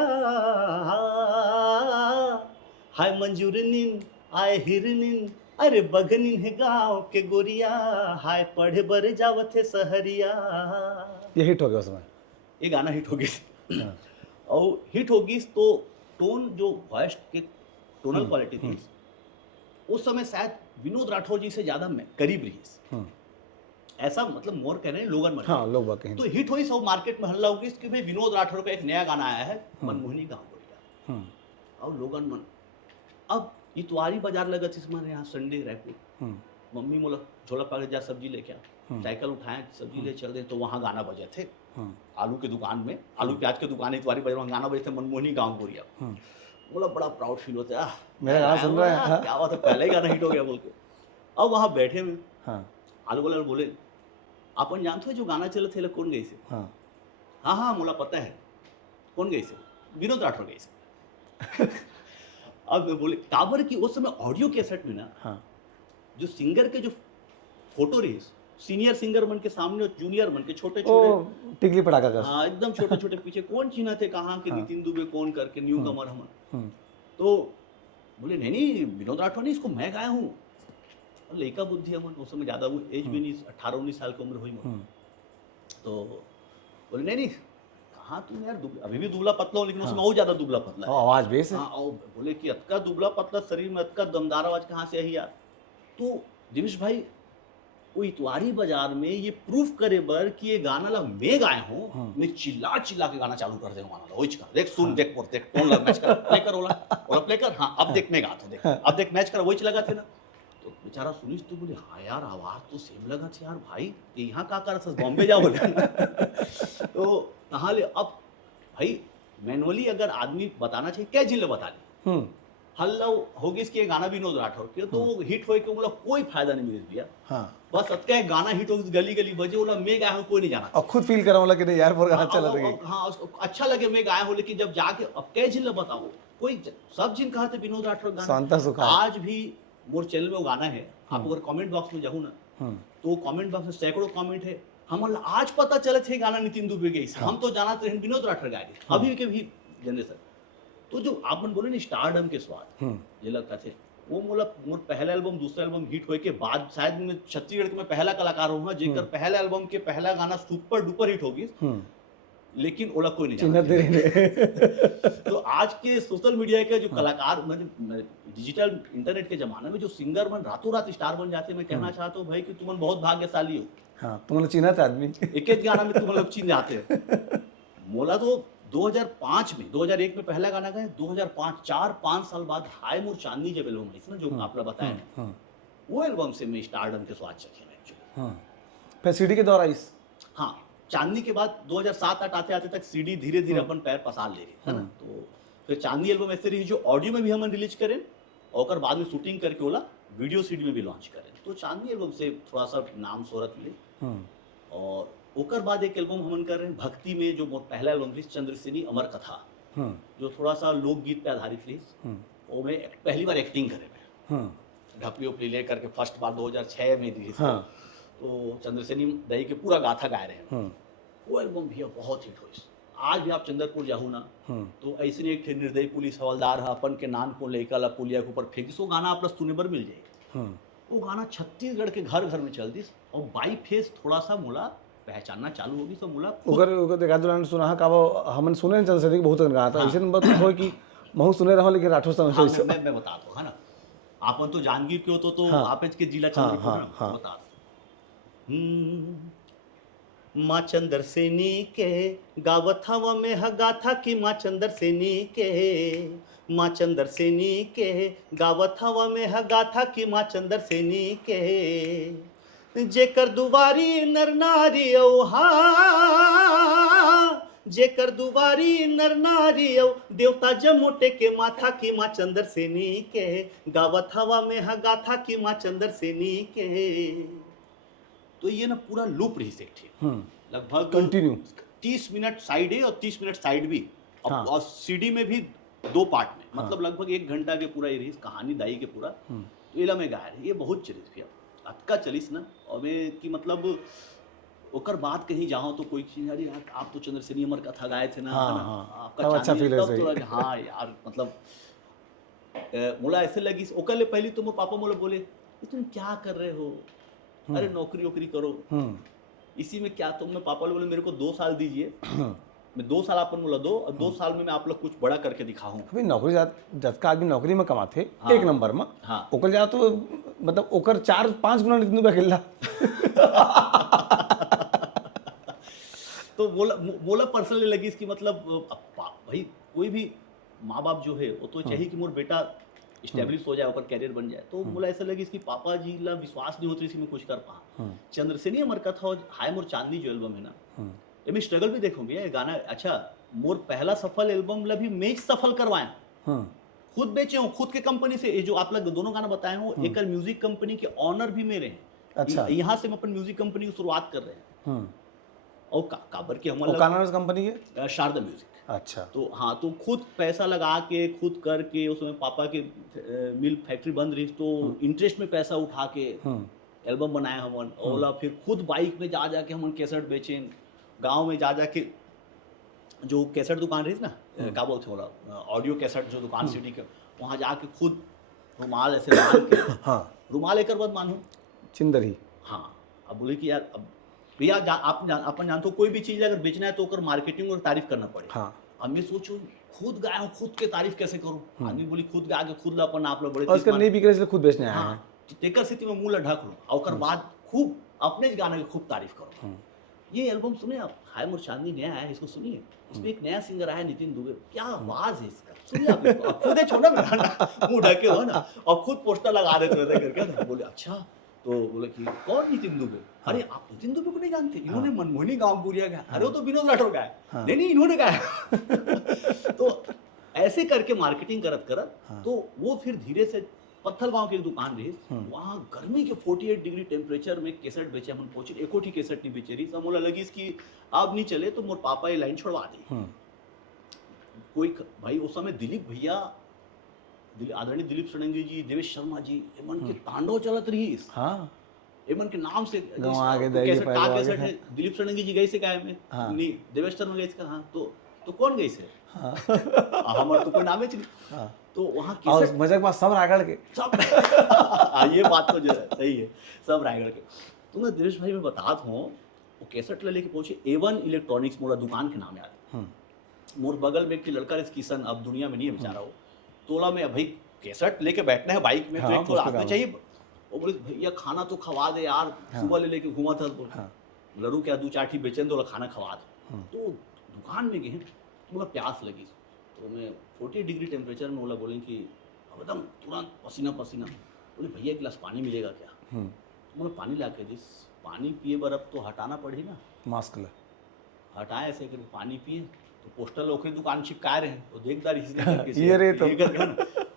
हाय मंजूरनिन आए हिरनिन अरे बगनिन है गाँव के गोरिया, हाय पढ़े बर जावत है सहरिया। ये हिट हो गया उसमें, ये गाना हिट हो गई। और हिट होगी तो टोन जो वॉइस के टोनल क्वालिटी थी उस समय शायद विनोद राठौर जी से ज़्यादा करीब रही। ऐसा मतलब मोर कह रहे हैं लोगन मन, हाँ लोग बाकी तो हिट हुई सब मार्केट में हल्ला होगी कि भाई विनोद राठौर का एक नया गाना आया है मनमोहनी गाँव गोरिया, और लोगन मन अब इतवारी बाजार लगा थी हमारे यहाँ संडे रायपुर, मम्मी मोला झोला पाके जा सब्जी लेके आ, साइकिल उठाए सब्जी ले चल रहे तो वहाँ गाना बजे थे आलू के दुकान में, आलू प्याज के दुकान इतवारी बाजार वहाँ गाना बजे थे मनमोहनी गाँव गोरिया। बोला बड़ा प्राउड फील होता है मेरा गाना सुन रहा है, क्या बात है पहले ही गाना हिट हो गया बोल के। अब वहाँ बैठे में आलू वाला बोले अपन जानते हो जो गाना चले थे कौन गई से, हाँ हाँ मोला पता है कौन गई से, विनोद राठौर गई से। अब मैं बोले काबर की उस समय ऑडियो कैसेट में ना जो सिंगर के जो फोटो रही सीनियर सिंगर मन के सामने और जूनियर मन के छोटे छोटे टिकली पटाखा का, हाँ एकदम छोटे छोटे पीछे कौन चिन्ह थे कहाँ के नितिन दुबे कौन करके न्यू कमर हमन, तो बोले नहीं विनोद राठौर नहीं इसको मैं गाया हूँ। लड़का बुद्धि हमन उस समय ज़्यादा एज भी नहीं 18-19 साल की उम्र हुई मन, तो बोले नहीं कहाँ तुम यार अभी भी दुबला पतला हो लेकिन उसमें और ज़्यादा दुबला पतला है, आवाज़ बेस है। हाँ और बोले कि अतका दुबला पतला शरीर में अतका दमदार आवाज़ कहाँ से आई यार। तो दिवेश भाई वो इतवारी बाजार में ये प्रूफ करे बर कि ये गाना ला मैं गाया हूँ, मैं चिल्ला चिल्ला के गाना चालू कर दे गाना ओइच का देख सुन देख पर देख कौन लग मैच कर प्ले कर ओला प्ले कर, हाँ अब देख मैं गाता देख अब देख मैच कर वही लगा थे ना। तो बेचारा सुनीश तो बोले हाँ यार आवाज तो सेम लगा था यार भाई ये यहाँ का कर बॉम्बे जाओ बोले। तो कहाँ ले अब भाई मैनुअली अगर आदमी बताना चाहिए क्या जिले बता ली हल्ला होगी इसके गाना विनोद राठौर के तो वो हिट होए के बोला कोई फायदा नहीं मिले भैया, बस अतका गाना हिट हो गली गली बजे बोला मैं गाया हूँ कोई नहीं जाना, और खुद फील करा बोला कि नहीं यार वो गाना अच्छा लगे, हाँ अच्छा लगे मैं गाया हूँ, लेकिन जब जाके अब क्या जिले बताओ कोई सब जिन कहा थे विनोद राठौर गाना। आज भी मोर चैनल में वो गाना है, आप अगर कमेंट बॉक्स में जाऊँ ना तो कमेंट बॉक्स में सैकड़ों कमेंट है, हम आज पता चले थे गाना नितिन दुबे गई, हम तो जाना थे विनोद राठौर गाए अभी के भी जनरेशन। तो जो आप बोले ना स्टारडम के स्वाद ये लगता थे वो मोर पहला एल्बम दूसरा एल्बम हिट होए के बाद शायद मैं छत्तीसगढ़ के मैं पहला कलाकार हूँ जेकर पहला एल्बम के पहला गाना सुपर डुपर हिट होगी, लेकिन ओला कोई नहीं जानता। तो आज के सोशल मीडिया के जो कलाकार मतलब डिजिटल इंटरनेट के जमाने में जो सिंगर मन रातों रात स्टार बन जाते, मैं कहना चाहता हूँ भाई कि तुम बहुत भाग्यशाली हो। हाँ तुम्हें चिन्ह था आदमी एक एक गाना में तुम लोग चिन्ह जाते हैं। मोला तो 2005 में 2001 में पहला गाना गाए, 2005 4-5 साल बाद हाय मोर चांदनी जब एल्बम आई ना जो आप लोग बताए वो एल्बम से मैं स्टारडम के स्वाद चखे मैं एक्चुअली। फिर सीडी के दौर आई, हाँ चांदनी के बाद 2007-8 आते आते तक सीडी धीरे धीरे अपन पैर पसार ले रही है ना। तो फिर चांदनी एल्बम ऐसे रही जो ऑडियो में भी हम रिलीज करें और बाद में शूटिंग करके बोला वीडियो सीडी में भी लॉन्च करें। तो चांदनी एल्बम से थोड़ा सा नाम शोहरत मिले। और ओकर बाद एक एल्बम हम कर रहे हैं भक्ति में जो पहला एल्बम थी चंद्रसेनी अमर कथा जो थोड़ा सा लोकगीत पे आधारित थी, वो मैं पहली बार एक्टिंग करे मैं ढपली उपली ले करके फर्स्ट बार 2006 में दी। तो चंद्रसेनी दही के पूरा गाथा गाए रहे हैं, वो एल्बम भी बहुत हिट हुई। आज भी आप चंद्रपुर जाओ ना तो ऐसे एक थे निर्दयी पुलिस हवलदार है अपन के नाम को लेकर ला पुलिया के ऊपर फेंक सो गाना आप सुने पर मिल जाए। वो गाना छत्तीसगढ़ के घर घर में चल दी और बाई फेस थोड़ा सा मोला पहचानना चालू होगी तो मोला ओकर देखा दुरान सुना का वो हमन सुने चंद्रसेनी बहुत गाना था ऐसे बात हो कि महू सुने रहो लेकिन राठौर समझो हाँ, इसे। मैं बताता हूँ, है ना। आपन तो जांगीर के हो तो हाँ। आप के जिला हाँ, चंद्रपुर हाँ, ना, हाँ। बता। माँ चंद्र सेनी के गावत हवा में गाथा की माँ चंद्र सेनी के, माँ चंद्र सेनी के गावत हवा में गाथा की माँ चंद्र सेनी के, जेकर दुवारी नर नारी औहा, जेकर दुवारी नर नारी औ देवता जमोटे के माथा की माँ चंद्र सेनी के, गावत हवा में गाथा की माँ चंद्र सेनी के। तो ये ना पूरा लूप रही से लगभग कंटिन्यू। 30 मिनट साइड ए और 30 मिनट साइड बी, हाँ। और सीडी में भी 2 पार्ट में, हाँ। मतलब लगभग 1 घंटा के पूरा ये रही कहानी दाई के पूरा। तो इला में गाय ये बहुत चलिस फिर अतका चलिस ना, और मैं कि मतलब ओकर बात कहीं जाओ तो कोई चीज, अरे यार आप तो चंद्रसेनी अमर कथा गाए थे ना, हाँ, है ना, हाँ। आपका तब अच्छा चांदी, feel होइस तब तो रही। लगे, हाँ यार मतलब मोला ऐसे लगी ओकर ले पहली तो मोर पापा मोला बोले "ये तुम क्या कर रहे हो, अरे नौकरी वोकरी करो, इसी में क्या तुम। मैं पापा बोले मेरे को 2 साल दीजिए, मैं 2 साल आपन बोला दो, और 2 साल में मैं आप लोग कुछ बड़ा करके दिखाऊं। अभी नौकरी जतका आदमी नौकरी में कमाथे हाँ। 1 नंबर में, हाँ। ओकर जा तो मतलब ओकर 4-5 गुना नितनु बखेला। तो बोला पर्सनली लगी इसकी मतलब भाई कोई भी माँ बाप जो है वो तो चाहिए कि मोर बेटा स्टेब्लिश हो जाए, ऊपर कैरियर बन जाए। तो बोला ऐसा लगी इसकी पापा जी ला विश्वास नहीं होती इसमें कुछ कर पा। चंद्रसेनी अमर कथा और हाय मोर चांदी जो एल्बम है ना, ये मैं स्ट्रगल भी देखो भैया, ये गाना अच्छा मोर पहला सफल एल्बम ला भी मैं ही सफल करवाया, खुद बेचे हूँ, खुद के कंपनी से। ये जो आप लोग दोनों गाना बताए हो, एक म्यूजिक कंपनी के ऑनर भी मेरे हैं। अच्छा। यहाँ से हम अपन म्यूजिक कंपनी की शुरुआत कर रहे हैं। और काबर के और हमारा कानून कंपनी के शारदा म्यूजिक। अच्छा। तो हाँ, तो खुद पैसा लगा के खुद करके, उसमें पापा के मिल फैक्ट्री बंद रही तो इंटरेस्ट में पैसा उठा के एल्बम बनाए हमन। ओला फिर खुद बाइक में जा के हमन कैसेट बेचे, गांव में जा के जो कैसेट दुकान रही ना, क्या बोलते बोला ऑडियो कैसेट जो दुकान सीडी के, वहाँ जाके खुद रुमाल ऐसे बांध के, हाँ। रुमाल एक बात मानू चिंदरी। हाँ। अब बोले कि यार अब भैया अपन जानते हो कोई भी चीज अगर बेचना है तो ओकर मार्केटिंग और तारीफ करना पड़े। हाँ। अब मैं सोचूं खुद गाया हूँ, खुद के तारीफ कैसे करूँ। आदमी बोली खुद गा के खुद ला अपन आप लोग बड़े और उसका नहीं बिक रहे इसलिए खुद बेचने आया है। हाँ, तेकर स्थिति में मुंह ला ढक लूँ, और ओकर बाद खूब अपने गाने की खूब तारीफ करो। ये एल्बम सुने आप, हाय मोर चांदी नया आया है, इसको सुनिए। इसमें एक नया सिंगर आया नितिन दुबे, क्या आवाज है इसका, सुनिए आप इसको। अब खुद छोड़ो ना, मुंह ढके हो ना, और खुद पोस्टर लगा देते थे करके ना। बोले अच्छा, तो बोले कि कौन नितिन दुबे? अरे आप नितिन दुबे को नहीं जानते, इन्होंने मनमोहनी गाँव गुरिया गाया। अरे वो तो विनोद राठौर गाया। नहीं इन्होंने गाया। तो ऐसे करके मार्केटिंग करत तो वो फिर धीरे से पत्थल गांव की एक दुकान रही, वहाँ गर्मी के 48 डिग्री टेम्परेचर में केसेट बेचे हम पहुंचे, एको ही केसेट नहीं बेचे रही। मोला लगी इसकी अब नहीं चले तो मोर पापा ये लाइन छोड़वा दी। कोई भाई उस समय दिलीप भैया, आदरणीय दिलीप षडंगी जी, देवेश शर्मा जी, एमन के तांडव चलत रही। हाँ। एमन के नाम से कैसेट का कैसेट है, दिलीप षडंगी जी गई से गाय में, नहीं देवेश शर्मा गई से। हाँ, तो कौन गई से? हमारे तो कोई नाम ही नहीं। तो वहाँ और मजाक बात सब रायगढ़ के सब ये बात तो जो है सही है, सब रायगढ़ के। तो मैं दिनेश भाई में बताता हूँ, वो कैसेट लेके पहुंचे A1 इलेक्ट्रॉनिक्स, मोरा दुकान के नाम याद। मोर बगल में एक लड़का रहे किशन, अब दुनिया में नहीं है बेचारा वो। तोला में भाई कैसेट लेके बैठना है बाइक में, तो एक तो आदमी चाहिए। वो बोले भैया खाना तो खवा दे यार, सुबह ले लेके घुमा था। लड़ू क्या 2-4 बेचन तो खाना खवा दे। तो दुकान में गए, मुझे प्यास लगी, तो मैं 40 डिग्री टेम्परेचर में बोला, बोले कि एकदम तुरंत पसीना पसीना। बोले भैया एक गिलास पानी मिलेगा क्या? तो बोला पानी ला के दिस। पानी पिए बर्फ तो हटाना पड़े ना, मास्क ला हटाए ऐसे करके पानी पिए, तो पोस्टर लोग दुकान चिपकाए रहे, तो देखदार ये रे तो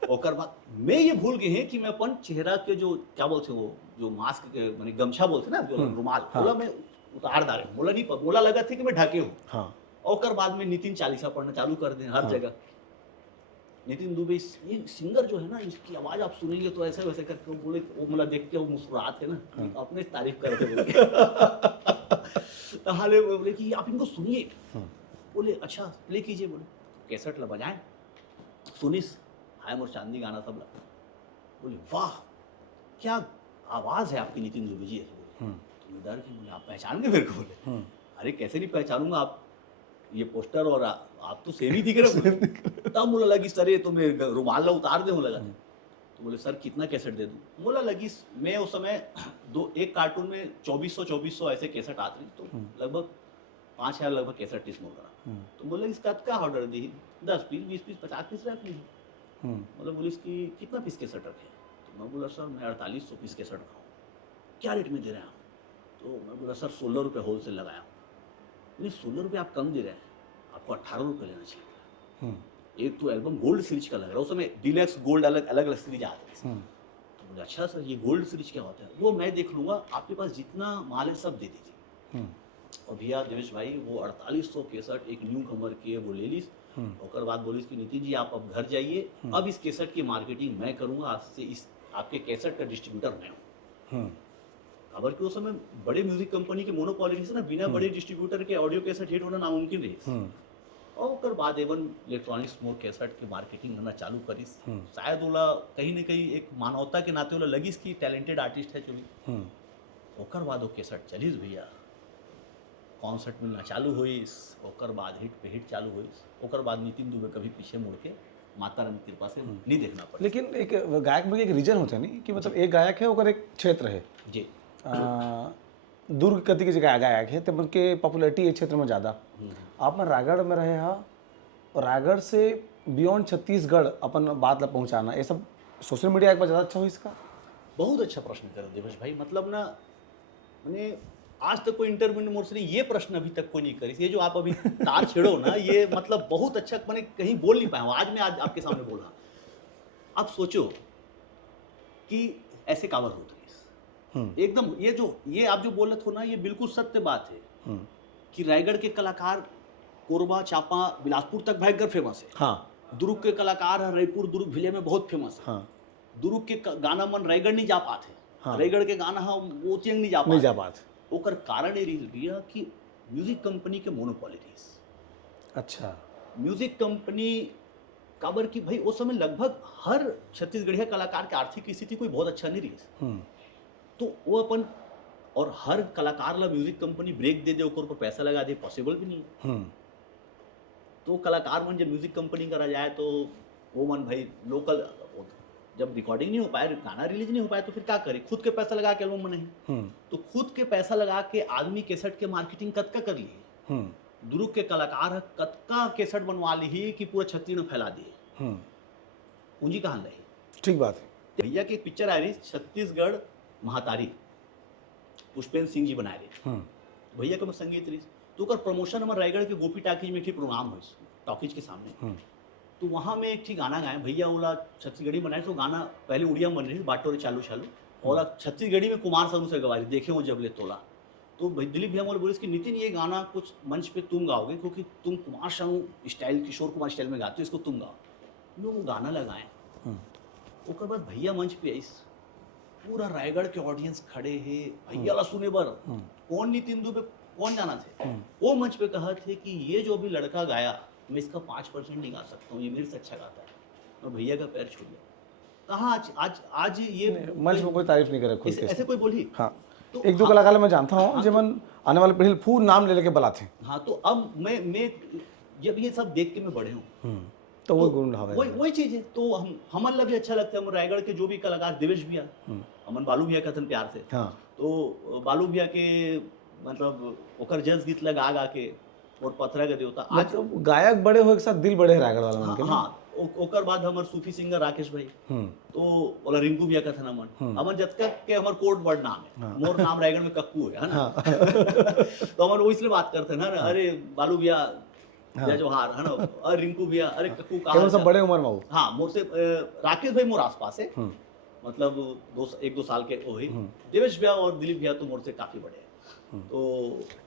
ओकर बाद मैं ये भूल गए हैं कि मैं अपन चेहरा के जो क्या बोलते वो जो मास्क के माने गमछा बोलते ना, जो रुमाल, बोला मैं उतार डाले, बोला नहीं, बोला लगा था कि मैं ढके हूँ। हाँ। और बाद में नितिन चालीसा पढ़ना चालू कर दें हर जगह। नितिन दुबे ये सिंगर जो है ना, इसकी आवाज आप सुनेंगे तो ऐसे वैसे करके वो बोले, वो मतलब देख के वो मुस्कुराते ना, अपने तारीफ करते बोले। बोले कि आप इनको सुनिए। बोले अच्छा प्ले कीजिए। बोले कैसेट ला बजाएं, सुनिस हाय मोर चांदी गाना सब ला। बोले वाह क्या आवाज है आपकी नितिन दुबे जी। तो मैं डर के बोले आप पहचान गए मेरे को? बोले अरे कैसे नहीं पहचानूंगा, आप ये पोस्टर और आप तो सेम ही दिख रहे हो। तब मुझे लगी सर ये तो मैं रुमाल उतार दे लगा। तो बोले सर कितना कैसेट दे दूँ? बोला लगी मैं उस समय एक कार्टून में 2400 ऐसे कैसेट आते हैं, तो लगभग 5000 लगभग कैसेट इस रहा। तो बोले इसका क्या ऑर्डर दी? 10 पीस, 20 पीस, 50 पीस रख ली। मतलब बोले इसकी कितना पीस कैसेट रखे? तो मैं बोला सर मैं 4800 पीस कैसेट रखा हूँ। क्या रेट में दे रहे हैं आप? तो मैं बोला सर 16 रुपये होलसेल लगाया हूँ। नहीं 16 रुपये आप कम दे रहे हैं, आपको 18 रुपये लेना चाहिए। एक तो एल्बम गोल्ड सीरीज का लग रहा है, उस समय डिलक्स गोल्ड अलग अलग सीरीज आते हैं। तो बोले अच्छा सर ये गोल्ड सीरीज क्या होता है? वो मैं देख लूँगा, आपके पास जितना माल है सब दे दीजिए। और भैया देवेश भाई वो 4800 कैसेट एक न्यू कमर की है, वो ले ली। और बाद बोली कि नितिन जी आप अब घर जाइए, अब इस कैसेट की मार्केटिंग मैं करूँगा, आपसे इस आपके कैसेट का डिस्ट्रीब्यूटर मैं हूँ। खबर कि उस समय बड़े म्यूजिक कंपनी के मोनोपोली से ना, बिना बड़े डिस्ट्रीब्यूटर के ऑडियो कैसेट हिट होना नामुमकिन रही। और ओकर बाद एवन इलेक्ट्रॉनिक्स मोर कैसेट के मार्केटिंग करना चालू करिस। शायद ओला कहीं न कहीं एक मानवता के नाते ओला लगिस कि टैलेंटेड आर्टिस्ट है चुनी। ओकर बाद वो कैसेट चलिस भैया, कॉन्सर्ट मिलना चालू हुईस, ओकर बाद हिट पे हिट चालू हुईस। ओकर बाद नितिन दुबे कभी पीछे मुड़ के माता रानी की कृपा से नहीं देखना पड़ा। लेकिन एक गायक में एक रीजन होता है नहीं कि मतलब एक गायक है ओकर एक क्षेत्र है जी। दुर्ग कति के जगह गायक है तो उनके पॉपुलैरिटी एक क्षेत्र में ज़्यादा। आप में रायगढ़ में रहे हा और रायगढ़ से बियॉन्ड छत्तीसगढ़ अपन बात ला पहुँचाना, ये सब सोशल मीडिया एक बार ज़्यादा अच्छा हो इसका? बहुत अच्छा प्रश्न करें देवेश भाई। मतलब ना मैंने आज तक कोई इंटरव्यू में मुझसे ये प्रश्न अभी तक कोई नहीं करी। ये जो आप अभी तार छेड़ो ना, ये मतलब बहुत अच्छा मैंने कहीं बोल नहीं पाया हूँ, आज मैं आज आपके सामने बोल रहा। आप सोचो कि ऐसे कावर होते एकदम, ये आप जो बोल रहे हो ना, ये बिल्कुल सत्य बात है कि रायगढ़ के कलाकार कोरबा, चांपा, बिलासपुर तक भयंकर फेमस है। हाँ। दुर्ग के कलाकार रायपुर दुर्ग जिले में बहुत फेमस है। हाँ। दुर्ग के गाना मन रायगढ़ नहीं जा पाते। हाँ। रायगढ़ के गाना हम वो चेंग नहीं जा पाते। ओकर कारण ये रही कि म्यूजिक कंपनी के मोनोपोली रही। अच्छा। म्यूजिक कंपनी काबर की भाई उस समय लगभग हर छत्तीसगढ़िया कलाकार के आर्थिक स्थिति कोई बहुत अच्छा नहीं रही। तो वो अपन और हर कलाकार ला म्यूजिक कंपनी ब्रेक दे ओकर ऊपर पैसा लगा दे, पॉसिबल भी नहीं है। तो कलाकार मन जब म्यूजिक कंपनी करा जाए तो वो मन भाई लोकल जब रिकॉर्डिंग नहीं हो पाए, गाना रिलीज नहीं हो पाए, तो फिर क्या करे? खुद के पैसा लगा के एल्बम बनाई। तो खुद के पैसा लगा के आदमी कैसेट के मार्केटिंग कतका कर ली। दुर्ग के कलाकार कतका कैसेट बनवा ली कि पूरा छत्तीसगढ़ में फैला दिए। पूंजी कहाँ रही? ठीक बात है। भैया की एक पिक्चर आ रही छत्तीसगढ़ महातारी, पुष्पेंद्र सिंह जी बनाए रहे। भैया का मैं संगीत रही तो कर प्रमोशन हमारे रायगढ़ के गोपी टाकीज में एक प्रोग्राम हुई टॉकीज के सामने। तो वहाँ में एक गाना गाए भैया, ओला छत्तीसगढ़ी बनाए। तो गाना पहले उड़िया बन रही बाटोरे चालू चालू, ओला छत्तीसगढ़ी में कुमार सानू से गवाई देखे वो जब ले तोला। तो भाई दिलीप भैया बोले कि नितिन ये गाना कुछ मंच पे तुम गाओगे क्योंकि तुम कुमार सानू स्टाइल, किशोर कुमार स्टाइल में गाते हो, इसको तुम गाओ। लोग वो गाना लगाए। उसके बाद भैया मंच पे आई, पूरा रायगढ़ के ऑडियंस खड़े है भैया ला सुने बर। कौन नितिन दुबे कौन जाना थे? वो मंच पे कहा थे कि ये जो अभी लड़का गाया मैं इसका 5% नहीं गा सकता हूँ, ये मेरे से अच्छा गाता है। और भैया का पैर छू गया। कहाँ आज आज आज ये मंच में कोई तारीफ नहीं करे ऐसे कोई बोली। हाँ। तो एक दो कलाकार मैं जानता हूँ जीवन आने वाले पीढ़ी फूल नाम ले लेके बुलाते हैं। हाँ। तो अब मैं जब ये सब देख के मैं बड़े हूँ तो वो गुण वही चीज है। तो हमन भी अच्छा लगता है। हम रायगढ़ के जो भी कलाकार, देवेश भैया, हमन बालू भैया कहते हैं प्यार से। हाँ। तो बालू भैया के मतलब ओकर जज गीत लगा गा के और पथरा के देवता आज मतलब गायक बड़े हो एक साथ दिल बड़े रायगढ़ वाला मन के। हाँ। ओकर बाद हमर सूफी सिंगर राकेश भाई, तो बोला रिंकू भैया का था ना मन। हमर जतका के हमर कोड वर्ड नाम है। मोर नाम रायगढ़ में कक्कू है ना। तो हमर वही बात करते हैं ना, अरे बालू भैया जोहार है ना, अरे रिंकू भैया, अरे कक्कू कहाँ सब बड़े उम्र में। हाँ। मोर से राकेश भाई मोर आसपास है, मतलब 1-2 साल के वो ही। देवेश भैया और दिलीप भैया तो मोर से काफी बड़े हैं। तो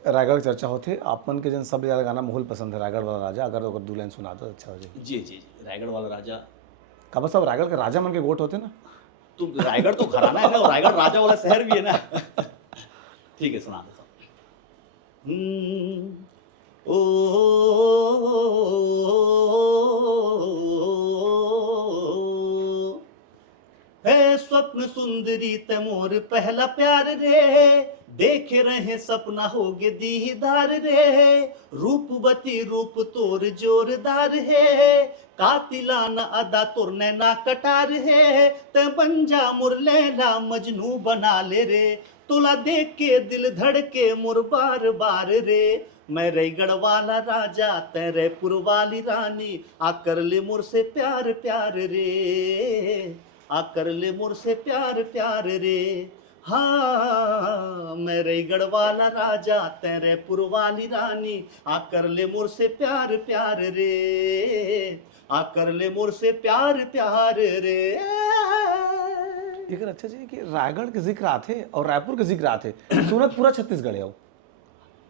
रायगढ़ चर्चा होते आप मन के जन सब ज्यादा गाना मोहल पसंद है रायगढ़ वाला राजा, अगर दो लाइन सुना दो अच्छा हो जाए। जी जी जी। रायगढ़ वाला राजा का सब रायगढ़ के राजा मन के गोट होते ना। तो रायगढ़ तो घराना है ना, रायगढ़ राजा वाला शहर भी है ना। ठीक है, सुना दो। स्वप्न सुंदरी ते मोर पहला प्यार रे, देखे रहे सपना होगे दीदार रे, रूपवती रूप तोर जोरदार है, कातिलाना अदा तोर नैना कटार है, ते बन जा मुर लैला मजनू बना ले रे, तोला देख के दिल धड़के मुर बार बार रे, मैं रईगढ़ वाला राजा तेरे पुरवाली रानी, आ कर ले मुर से प्यार प्यार रे, आ कर ले मुर से प्यार प्यार रे, हाँ मैं रईगढ़ वाला राजा तेरे पुरवाली रानी, आ कर ले मुर से प्यार प्यार रे, आ कर ले मुर से प्यार प्यार रे। लेकिन अच्छा जी कि रायगढ़ के जिक्र आते और रायपुर के जिक्र आते, सूरत पूरा छत्तीसगढ़ है वो।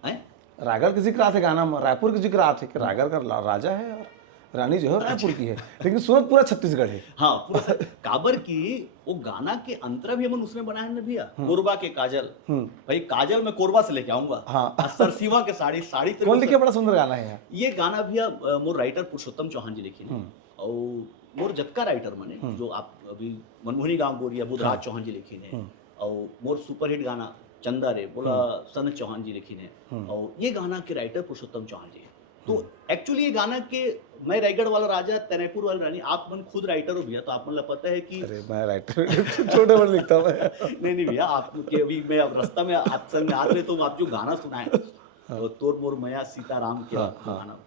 हैं? रायगढ़ के जिक्र आते गाना में, रायपुर के जिक्र आते कि रायगढ़ का राजा है और रानी जो है रायपुर की है, लेकिन सूरत पूरा छत्तीसगढ़ है। हाँ पूरा काबर की वो गाना के अंतरा भी हमन उसमें बनाए ना भैया, कोरबा के काजल, भाई काजल मैं कोरबा से लेके आऊंगा, हाँ। सरसीवा के साड़ी, साड़ी तो कौन लिखे, बड़ा सुंदर गाना है यार ये गाना भैया मोर राइटर पुरुषोत्तम चौहान जी लिखे ने, और मोर जतका राइटर मने जो आप अभी मनमोहनी गांव बोरिया बुधराज चौहान जी लिखे ने, और मोर सुपरहिट गाना चंदा रे बोला सनत चौहान जी लिखी ने, और ये गाना के राइटर पुरुषोत्तम चौहान जी। तो एक्चुअली ये गाना के मैं रायगढ़ वाला राजा तैनेपुर वाली रानी, आप मन खुद राइटर हो भैया, तो आप मन पता है कि अरे मैं राइटर छोटे बड़े लिखता हूँ नहीं भैया, आपके अभी मैं अब रास्ता में आप संग में आ रहे तो आप जो गाना सुनाए तो तोर मोर मया सीताराम के गाना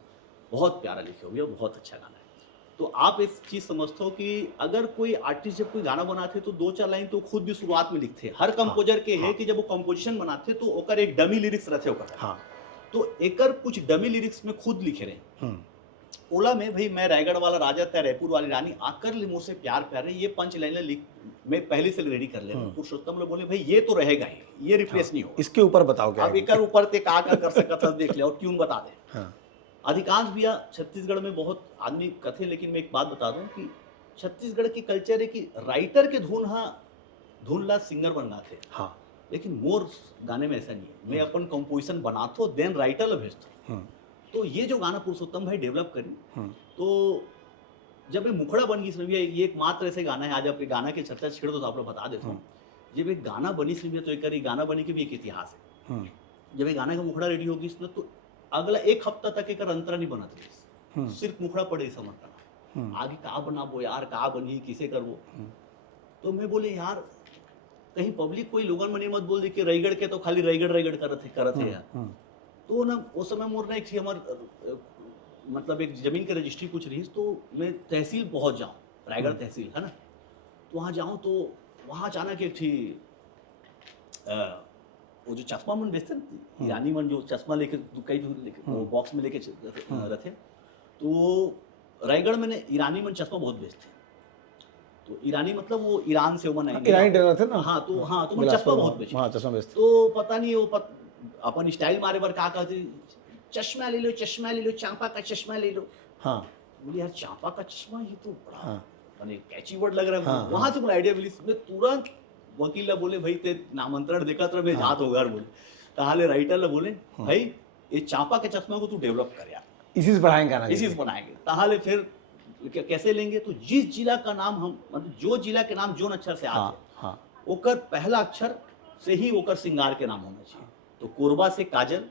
बहुत प्यारा लिखे हो भैया, बहुत अच्छा गाना है। तो आप इस चीज समझते हो कि अगर कोई आर्टिस्ट जब कोई गाना बनाते तो 2-4 लाइन तो खुद भी शुरुआत में लिखते हैं। हर कंपोजर के है कि जब वो कंपोजिशन बनाते तो ओकर एक डमी लिरिक्स रहते ओकर, हाँ तो एकर कुछ डमी लिरिक्स में खुद लिखे रहे। ओला में भाई मैं रायगढ़ वाला राजा तय रायपुर वाली रानी, आकर ले मुझसे प्यार प्यार है, ये 5 लाइनें लिख मैं पहले से रेडी कर ले। पुरुषोत्तम लोग बोले भाई ये तो रहेगा ही, ये रिप्लेस नहीं होगा, इसके ऊपर बताओ क्या अब एकर ऊपर ते का कर सकत देख ले और ट्यून बता दे। हाँ। अधिकांश भैया छत्तीसगढ़ में बहुत आदमी कथे, लेकिन मैं एक बात बता दूं कि छत्तीसगढ़ की कल्चर है कि राइटर के धुन ला सिंगर बन गाते, हाँ लेकिन मोर गाने में ऐसा नहीं है, मैं अपन कंपोजिशन बनाता हूँ देन राइटर ला भेजता हूँ। तो ये जो गाना पुरुषोत्तम भाई डेवलप करी, तो जब ये मुखड़ा बन गई भैया, ये एक मात्र ऐसे गाना है, आज आप गाना की चर्चा छेड़ दो तो आप लोग बता देता हूँ। जब एक गाना बनी भैया तो एक गाना बनी के भी एक इतिहास है। जब ये गाना का मुखड़ा रेडी होगी इसमें तो अगला 1 हफ्ता तक एक अंतरा नहीं बनत रही, सिर्फ मुखड़ा पड़े समझ करना, आगे का बनाबो यार, का बनी किसे करबो। तो मैं बोले यार कहीं पब्लिक कोई लोगन मनी मत बोल दे कि रायगढ़ के तो खाली रायगढ़ करत है यार। तो ना उस समय मोर ना एक हमार मतलब एक जमीन के रजिस्ट्री कुछ रही, तो मैं तहसील पहुंच जाऊँ, रायगढ़ तहसील है ना, तो वहाँ जाऊँ तो वहाँ अचानक एक थी वो जो चश्मा मन बेचते ना ईरानी मन, जो चश्मा लेके कई बॉक्स में लेके रहते, तो रायगढ़ में ईरानी मन चश्मा बहुत बेचते। तो ईरानी मतलब वो ईरान से मन आएंगे, ईरानी टेलर थे ना, हाँ तो मन चश्मा बहुत बेचते। हाँ चश्मा बेचते। तो पता नहीं वो अपन स्टाइल मारे बार का कहते, चश्मा ले लो चांपा का चश्मा ले लो। हाँ बोले यार चांपा का चश्मा, ये तो बड़ा माने कैची वर्ड लग रहा है। वहां से मुझे आइडिया मिली, मैं तुरंत वकील ला बोले भाई ते नामंत्रण देखा तो मैं जात होगा, बोले ताले राइटर ला बोले भाई ये चांपा के चश्मा को तू डेवलप कर यार, इसी से बढ़ाएंगे ना, इसी से बनाएंगे। ताले फिर कैसे लेंगे, तो जिस जिला का नाम हम मतलब जो जिला के नाम जोन अक्षर से आते हैं ओकर पहला अक्षर से ही ओकर श्रृंगार के नाम होना चाहिए। तो कोरबा से काजल,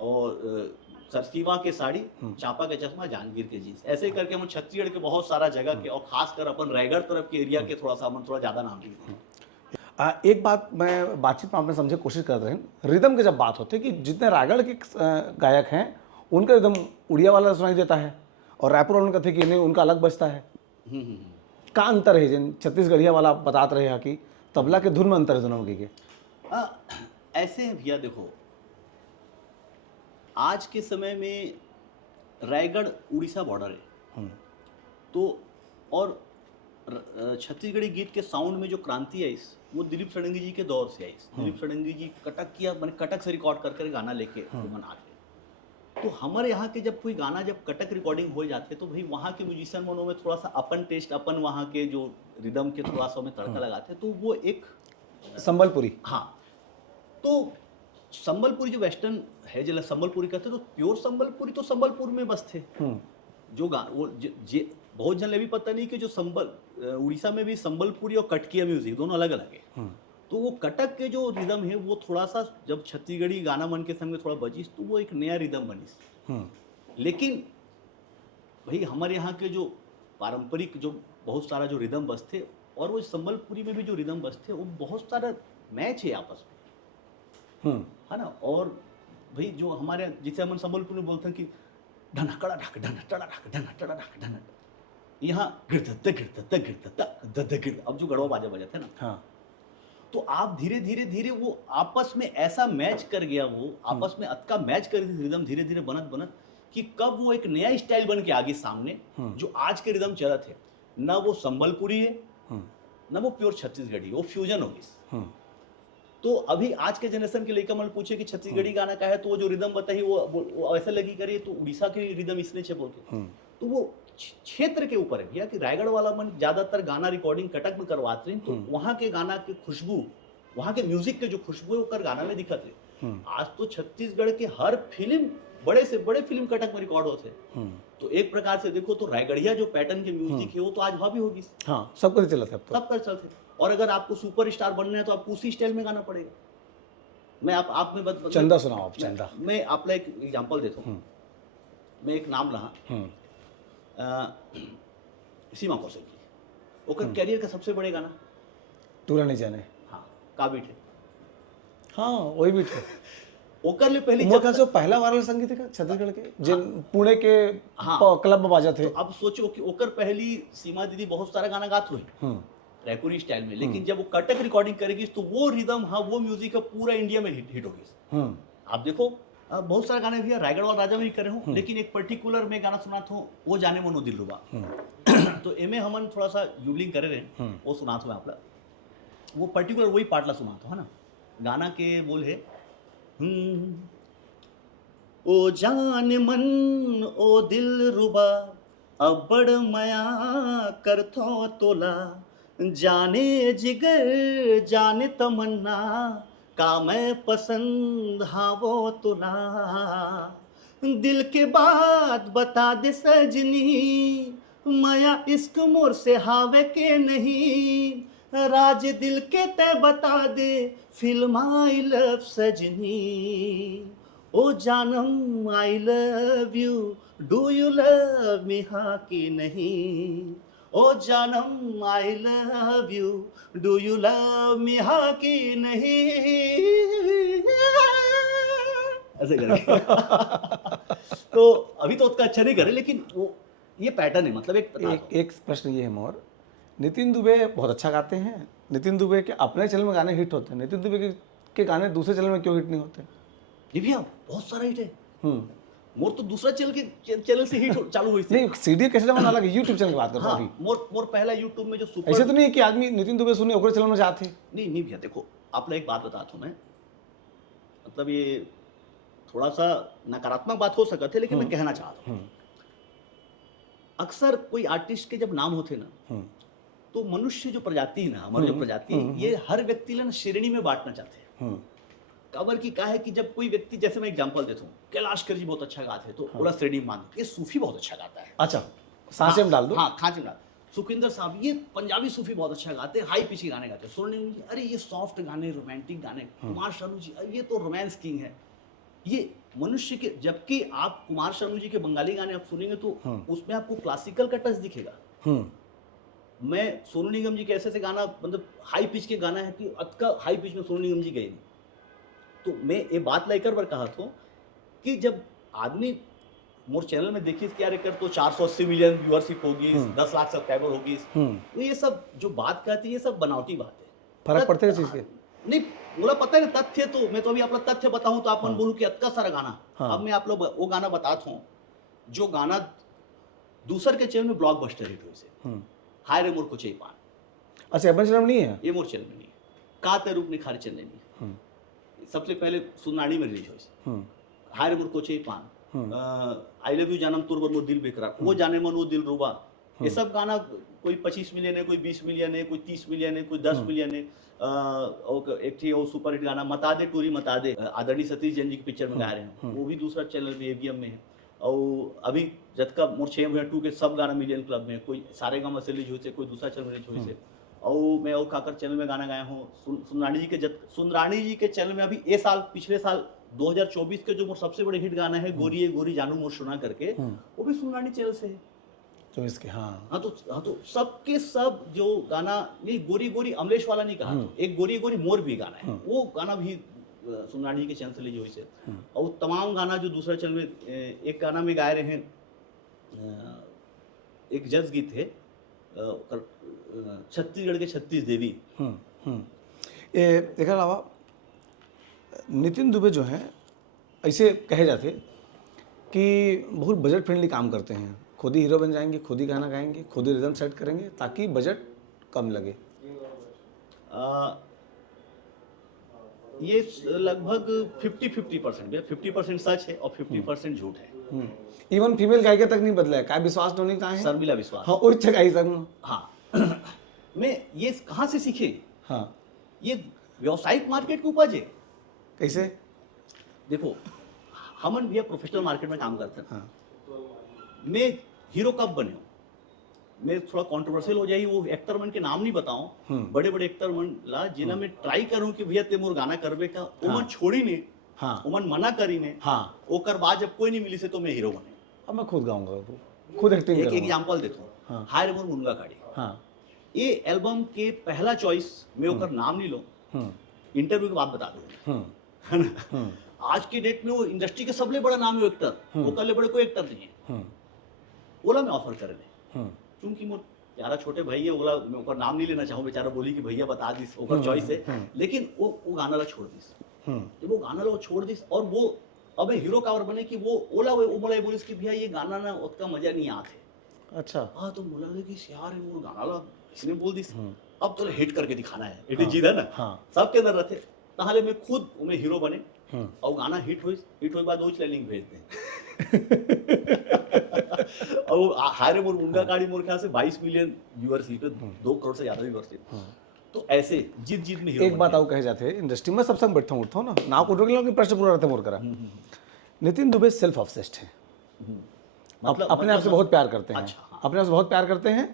और सरसीवा के साड़ी, चांपा के चश्मा, जांजगीर के जींस, ऐसे करके हम छत्तीसगढ़ के बहुत सारा जगह के और खासकर अपन रायगढ़ तरफ के एरिया के थोड़ा ज्यादा नाम लिए। एक बात मैं बातचीत में आपने समझे कोशिश कर रहे हैं, रिदम की जब बात होती है कि जितने रायगढ़ के गायक हैं उनका रिदम उड़िया वाला सुनाई देता है और रायपुर वालों कहते हैं कि नहीं उनका अलग बजता है। का अंतर है जिन छत्तीसगढ़िया वाला आप बतात रहे हैं कि तबला के धुन में अंतर है दोनों के? ऐसे भैया देखो, आज के समय में रायगढ़ उड़ीसा बॉर्डर है, तो और छत्तीसगढ़ी गीत के साउंड में जो क्रांति आई वो दिलीप षडंगी जी के दौर से आई। दिलीप षडंगी जी कटक से रिकॉर्ड कर गाना लेके बना थे। तो हमारे यहाँ के जब कोई गाना जब कटक रिकॉर्डिंग हो जाते तो भाई वहाँ के म्यूजिशियन मनों में थोड़ा सा अपन टेस्ट, अपन वहाँ के जो रिदम के थोड़ा सा में तड़का लगाते, तो वो एक संबलपुरी, हाँ तो संबलपुरी जो वेस्टर्न है जला संबलपुरी कहते, तो प्योर संबलपुरी तो संबलपुर में बस थे। जो वो बहुत जन ये भी पता नहीं कि जो उड़ीसा में भी संबलपुरी और कटकिया म्यूजिक दोनों अलग अलग है। तो वो कटक के जो रिदम है वो थोड़ा सा जब छत्तीसगढ़ी गाना मन के संग थोड़ा बजिस तो वो एक नया रिदम बनिस। लेकिन भाई हमारे यहाँ के जो पारंपरिक जो बहुत सारा जो रिदम बस थे और वो संबलपुरी में भी जो रिदम बस थे वो बहुत सारा मैच है आपस में, है ना। और भाई जो हमारे जिसे हम संबलपुर में बोलते हैं कि ढनकड़ा ढक ढनटड़ा ढक ढनटड़ा ढक ढन, यहाँ गिरता गिरता गिरता अब जो गढ़वा बाजा बजाते हैं ना, हाँ, तो आप धीरे धीरे धीरे वो आपस में ऐसा मैच कर गया, वो आपस में अतका मैच कर रिदम धीरे धीरे बनत बनत कि कब वो एक नया स्टाइल बन के आगे सामने जो आज के रिदम चलत है, ना वो संबलपुरी है ना वो प्योर छत्तीसगढ़ी, वो फ्यूजन हो गई। तो अभी आज के जनरेशन के लड़का मन पूछे कि छत्तीसगढ़ी गाना का है तो वो जो रिदम बताई वो ऐसा लगी करे तो उड़ीसा के रिदम इसने छे बोल के, तो वो क्षेत्र के ऊपर है भैया कि रायगढ़ वाला मन ज्यादातर गाना रिकॉर्डिंग कटक में करवाते हैं, तो वहाँ के गाना के खुशबू, वहाँ के म्यूजिक के जो खुशबू है वो गाना में दिखत है। आज तो छत्तीसगढ़ के हर फिल्म बड़े से बड़े फिल्म कटक में रिकॉर्ड होते हैं। तो एक प्रकार से देखो तो रायगढ़िया जो पैटर्न के म्यूजिक है वो तो आज भाभी होगी, हाँ, सब कुछ चलता है, सब कर चलते। और अगर आपको सुपर स्टार बनना है तो आपको उसी स्टाइल में गाना पड़ेगा। मैं आप में चंदा सुनाओ आप, चंदा। मैं आपला एक एग्जांपल देता हूँ। मैं एक नाम लहा सीमा कौशल की, ओकर कैरियर का सबसे बड़े गाना तूरा नहीं जाने, हाँ का बीट है, हाँ वही बीट है। ओकर ले पहले जब से पहला वायरल संगीत है छत्तीसगढ़ के जिन पुणे के क्लब में बाजा थे। तो अब सोचो कि ओकर पहली सीमा दीदी बहुत सारा गाना गात हुई रायपुरी स्टाइल में, लेकिन जब वो कटक रिकॉर्डिंग करेगी तो वो रिदम, हाँ वो म्यूजिक है पूरा इंडिया में हिट होगी। आप देखो बहुत सारे गाने भैया रायगढ़ वाला राजा में भी करे हूँ, लेकिन एक पर्टिकुलर में गाना सुना था वो जाने मनो दिलरुबा। तो एमे हमन थोड़ा सा यूलिंग करे रहे, वो सुना था मैं आपला, वो पर्टिकुलर वही पार्टला सुना था, है ना। गाना के बोल है ओ जान मन ओ दिलरुबा अब बड़ मया करथो तोला, जाने जिगर जाने तमन्ना का मैं पसंद हाँ वो तुला, दिल के बात बता दे सजनी माया इश्क मोर से हावे के नहीं, राज दिल के ते बता दे फिल्म आई लव सजनी, ओ जानम I love you do you love me हाँ कि नहीं, ओ जानम I love you do you love me हाँ कि नहीं, ऐसे करके। तो अभी तो उतना अच्छा नहीं करे, लेकिन वो ये पैटर्न है, मतलब एक प्रश्न ये है मोर, नितिन दुबे बहुत अच्छा गाते हैं, नितिन दुबे के अपने चैनल में गाने हिट होते हैं, नितिन दुबे के गाने दूसरे चैनल में क्यों हिट नहीं होते? ये भैया बहुत सारा हिट है। मोर तो दूसरा चैनल से हिट चालू हुई थी। नहीं, सीडी कैसे में अलग, यूट्यूब चैनल की बात करता हूं अभी। मोर पहला यूट्यूब में जो सुपर, ऐसे तो नहीं है कि आदमी नितिन दुबे सुने ओकर चैनल में जाते। नहीं भैया देखो आप एक बात बताता हूँ मैं, मतलब ये थोड़ा सा नकारात्मक बात हो सकता है, लेकिन मैं कहना चाहता हूँ, अक्सर कोई आर्टिस्ट के जब नाम होते ना तो मनुष्य जो प्रजाति है ना, हमारी जो प्रजाति है, ये हर व्यक्ति ला श्रेणी में बांटना चाहते हैं। खबर की क्या है कि जब कोई व्यक्ति, जैसे मैं एग्जांपल देता हूँ, कैलाश कर जी बहुत अच्छा गाते हैं तो पूरा श्रेणी मान, ये सूफी बहुत अच्छा गाता है। अच्छा, सांचे में डाल दो। हाँ, खांचे में डाल। सुखविंदर साहब ये पंजाबी सूफी बहुत अच्छा गाते हैं, हाई पिच के गाने गाते हैं। सोनू निगम जी, अरे ये सॉफ्ट गाने, रोमांटिक गाने। कुमार शानू जी, ये तो रोमांस किंग है। ये मनुष्य के, जबकि आप कुमार शानू जी के बंगाली गाने आप सुनेंगे तो उसमें आपको क्लासिकल का टच दिखेगा। मैं सोनू निगम जी के ऐसे गाना, मतलब हाई पिच के गाना है कि अतका हाई पिच में सोनू निगम जी गए। तो मैं ये बात लेकर बार कहा था कि जब आदमी मोर चैनल में देखिए क्या रेकर तो 480 मिलियन व्यूअरशिप होगी, 10 लाख सब्सक्राइबर होगी, तो ये सब जो बात कहती है ये सब बनावटी बात है। फर्क पड़ता है इस चीज के? नहीं, बोला पता है तथ्य, तो मैं तो अभी अपना तथ्य बताऊं तो अपन बोलूं कि अतका सारा गाना। अब मैं आप लोग वो गाना बताता हूँ जो गाना दूसर के चैनल में ब्लॉकबस्टर हिट हुई से, हाय रे मोर कुछ पान। अच्छा, अपन चैनल नहीं है, ये मोर चैनल में नहीं है। का ते रूप निखारे चैनल नहीं, सबसे पहले सुनाड़ी में रिलीज हुई। हाय रे मोर कोचे पान, आई लव यू जानम तोर मोर दिल बेकरार, वो जाने मन वो दिल रुबा, ये सब गाना कोई 25 मिलियन है, कोई 20 मिलियन है, कोई 30 मिलियन है, कोई 10 मिलियन है। और एक थी वो सुपर हिट गाना मता दे टूरी मता दे, आदरणीय सतीश जैन जी की पिक्चर में गा रहे हैं, वो भी दूसरा चैनल में एवीएम में है। और अभी जतका मोर 6 भैया 2 के सब गाना मिलियन क्लब में, कोई सारे गामा से रिलीज हुई से, कोई दूसरा चैनल रिलीज हुई से, और मैं और काकर चैनल में गाना गाया हूँ। सुंदरानी जी के चैनल में अभी ये साल, पिछले साल 2024 के जो मोर सबसे बड़े हिट गाना है गोरी ए गोरी जानू मोर सुना करके, वो भी सुंदरानी चैनल से है। तो इसके हाँ तो सबके सब जो गाना, नहीं गोरी गोरी अमलेश वाला नहीं कहा, तो एक गोरी गोरी मोर भी गाना है, वो गाना भी सुंदरानी जी के चैनल से ली हुई से। और तमाम गाना जो दूसरा चैनल में, एक गाना में गाए रहे हैं, एक जज गीत है छत्तीसगढ़ के 36 देवी। ये देखा अलावा नितिन दुबे जो हैं ऐसे कहे जाते कि बहुत बजट फ्रेंडली काम करते हैं, खुद ही हीरो बन जाएंगे, खुद ही गाना गाएंगे, खुद ही रिदम सेट करेंगे ताकि बजट कम लगे। ये लगभग 50-50% है, 50% सच है और 50% झूठ है। इवन फीमेल गायिका तक नहीं बदला है, क्या विश्वास तो नहीं कहा है शर्मिला विश्वास। हाँ वही गाई तक। हाँ मैं ये कहाँ से सीखे? हाँ ये व्यावसायिक मार्केट की उपज है। कैसे? देखो हमन भी प्रोफेशनल मार्केट में काम करते हैं। हाँ। मैं हीरो कब बने हूँ, मैं थोड़ा कंट्रोवर्शियल हो जाए, वो एक्टर मन के नाम नहीं बताऊं, बड़े बड़े एक्टर मन ला जिन्हें मैं ट्राई करूं कि भैया ते मोर गाना करबे का, वो मन छोड़ी ने, हाँ वो मन मना करी ने, हाँ ओकर बाद जब कोई नहीं मिली से तो मैं हीरो बने। अब मैं खुद गाऊंगा, खुद एक्टिंग एक करूंगा। एग्जांपल देता हूँ, हाँ। हाय रे मोर मुनगा काड़ी, हाँ ये एल्बम के पहला चॉइस मैं ओकर नाम नहीं लो, इंटरव्यू के बाद बता दूँ, है ना। आज के डेट में वो इंडस्ट्री के सबले बड़ा नाम है एक्टर, वो कल बड़े कोई एक्टर नहीं है, ओला में ऑफर करे क्योंकि मोर यारा छोटे भैया ओला मैं ओकर नाम नहीं लेना चाहूँ, बेचारा बोली कि भैया बता दिस ओकर चॉइस है, लेकिन वो गाना ला छोड़ दिस, जब वो गाना ला छोड़ दिस और वो अब हीरो कावर बने कि वो ओला वो बोला बोलिस कि भैया ये गाना ना उतना मजा नहीं आते। अच्छा हाँ तो बोला कि यार वो गाना ला इसने बोल दिस, अब तो हिट करके दिखाना है, इट इज है ना। हाँ सबके अंदर रहते ताहले मैं खुद मैं हीरो बने और गाना हिट हुई बाद वो लिंक भेज दें और हारे मोर मुंगा काड़ी मोर ख्याल से 22 मिलियन व्यूअरशिप, 2 करोड़ से ज्यादा व्यूअरशिप। तो ऐसे जीत में हीरो। एक बात आओ कहे जाते इंडस्ट्री में सब संग बैठता हूँ उठता हूँ ना नाव को रोक कि प्रश्न पूरा रहते मोर करा। नितिन दुबे सेल्फ ऑब्सेस्ड है, अपने आप से बहुत प्यार करते हैं। अच्छा, अपने आप से बहुत प्यार करते हैं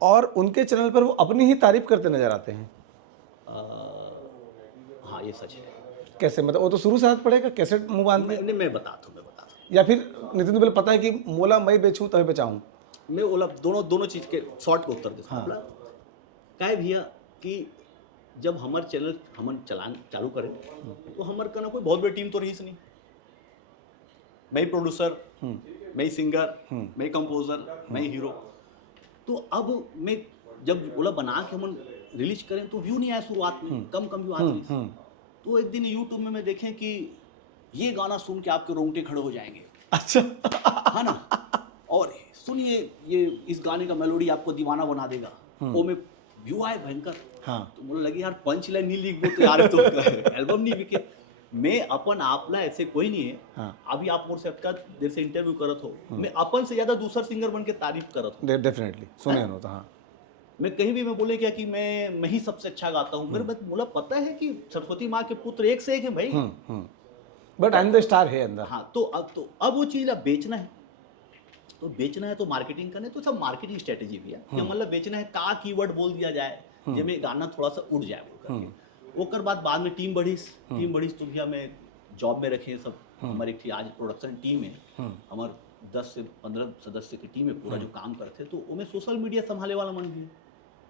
और उनके चैनल पर वो अपनी ही तारीफ करते नजर आते हैं। हाँ ये सच है। कैसे? मतलब वो तो शुरू से हाथ पड़ेगा कैसे मुंह बांध में? मैं बताता हूँ या फिर नितिन दुबे पता है कि मोला मैं बेचूं तभी बेचाऊं? मैं ओला दोनों चीज के शॉर्ट को उत्तर देता हूँ। क्या भैया कि जब हमारे चैनल हम चलान चालू करें तो हमारे का ना कोई बहुत बड़ी टीम तो रही नहीं, मैं ही प्रोड्यूसर, मैं ही सिंगर, मैं ही कंपोजर, मैं ही हीरो। तो अब मैं जब ओला बना के हम रिलीज करें तो व्यू नहीं आया शुरुआत में, कम व्यू आते। तो एक दिन यूट्यूब में मैं देखें कि ये गाना सुन के आपके रोंगटे खड़े हो जाएंगे। अच्छा है ना, और सुनिए ये इस गाने का मेलोडी आपको दीवाना बना देगा, वो में व्यू आए भयंकर। हाँ। तो मुझे लगी यार पंच लाइन नहीं लिख दो तो यार तो एल्बम नहीं बिके। मैं अपन आपला ऐसे कोई नहीं है। हाँ। अभी आप मोर से अटका देर से इंटरव्यू करत हो, मैं अपन से ज्यादा दूसरा सिंगर बन के तारीफ करत हो। डेफिनेटली सुने हो। हाँ मैं कहीं भी मैं बोले क्या कि मैं ही सबसे अच्छा गाता हूँ, मेरे मुझे पता है कि सरस्वती माँ के पुत्र एक से एक है भाई, but I am the star है अंदर। हाँ तो अब वो चीज़ अब बेचना है, तो बेचना है तो मार्केटिंग करने, तो सब मार्केटिंग स्ट्रेटेजी भी है कि मतलब बेचना है का कीवर्ड बोल दिया जाए जब ये गाना थोड़ा सा उड़ जाए बोल करके। ओकर बाद में टीम बढ़ी तो भैया मैं जॉब में रखे सब, हमारी एक आज प्रोडक्शन टीम है, हमारे 10 से 15 सदस्य की टीम है पूरा जो काम करते, तो वो में सोशल मीडिया संभाले वाला मन भी,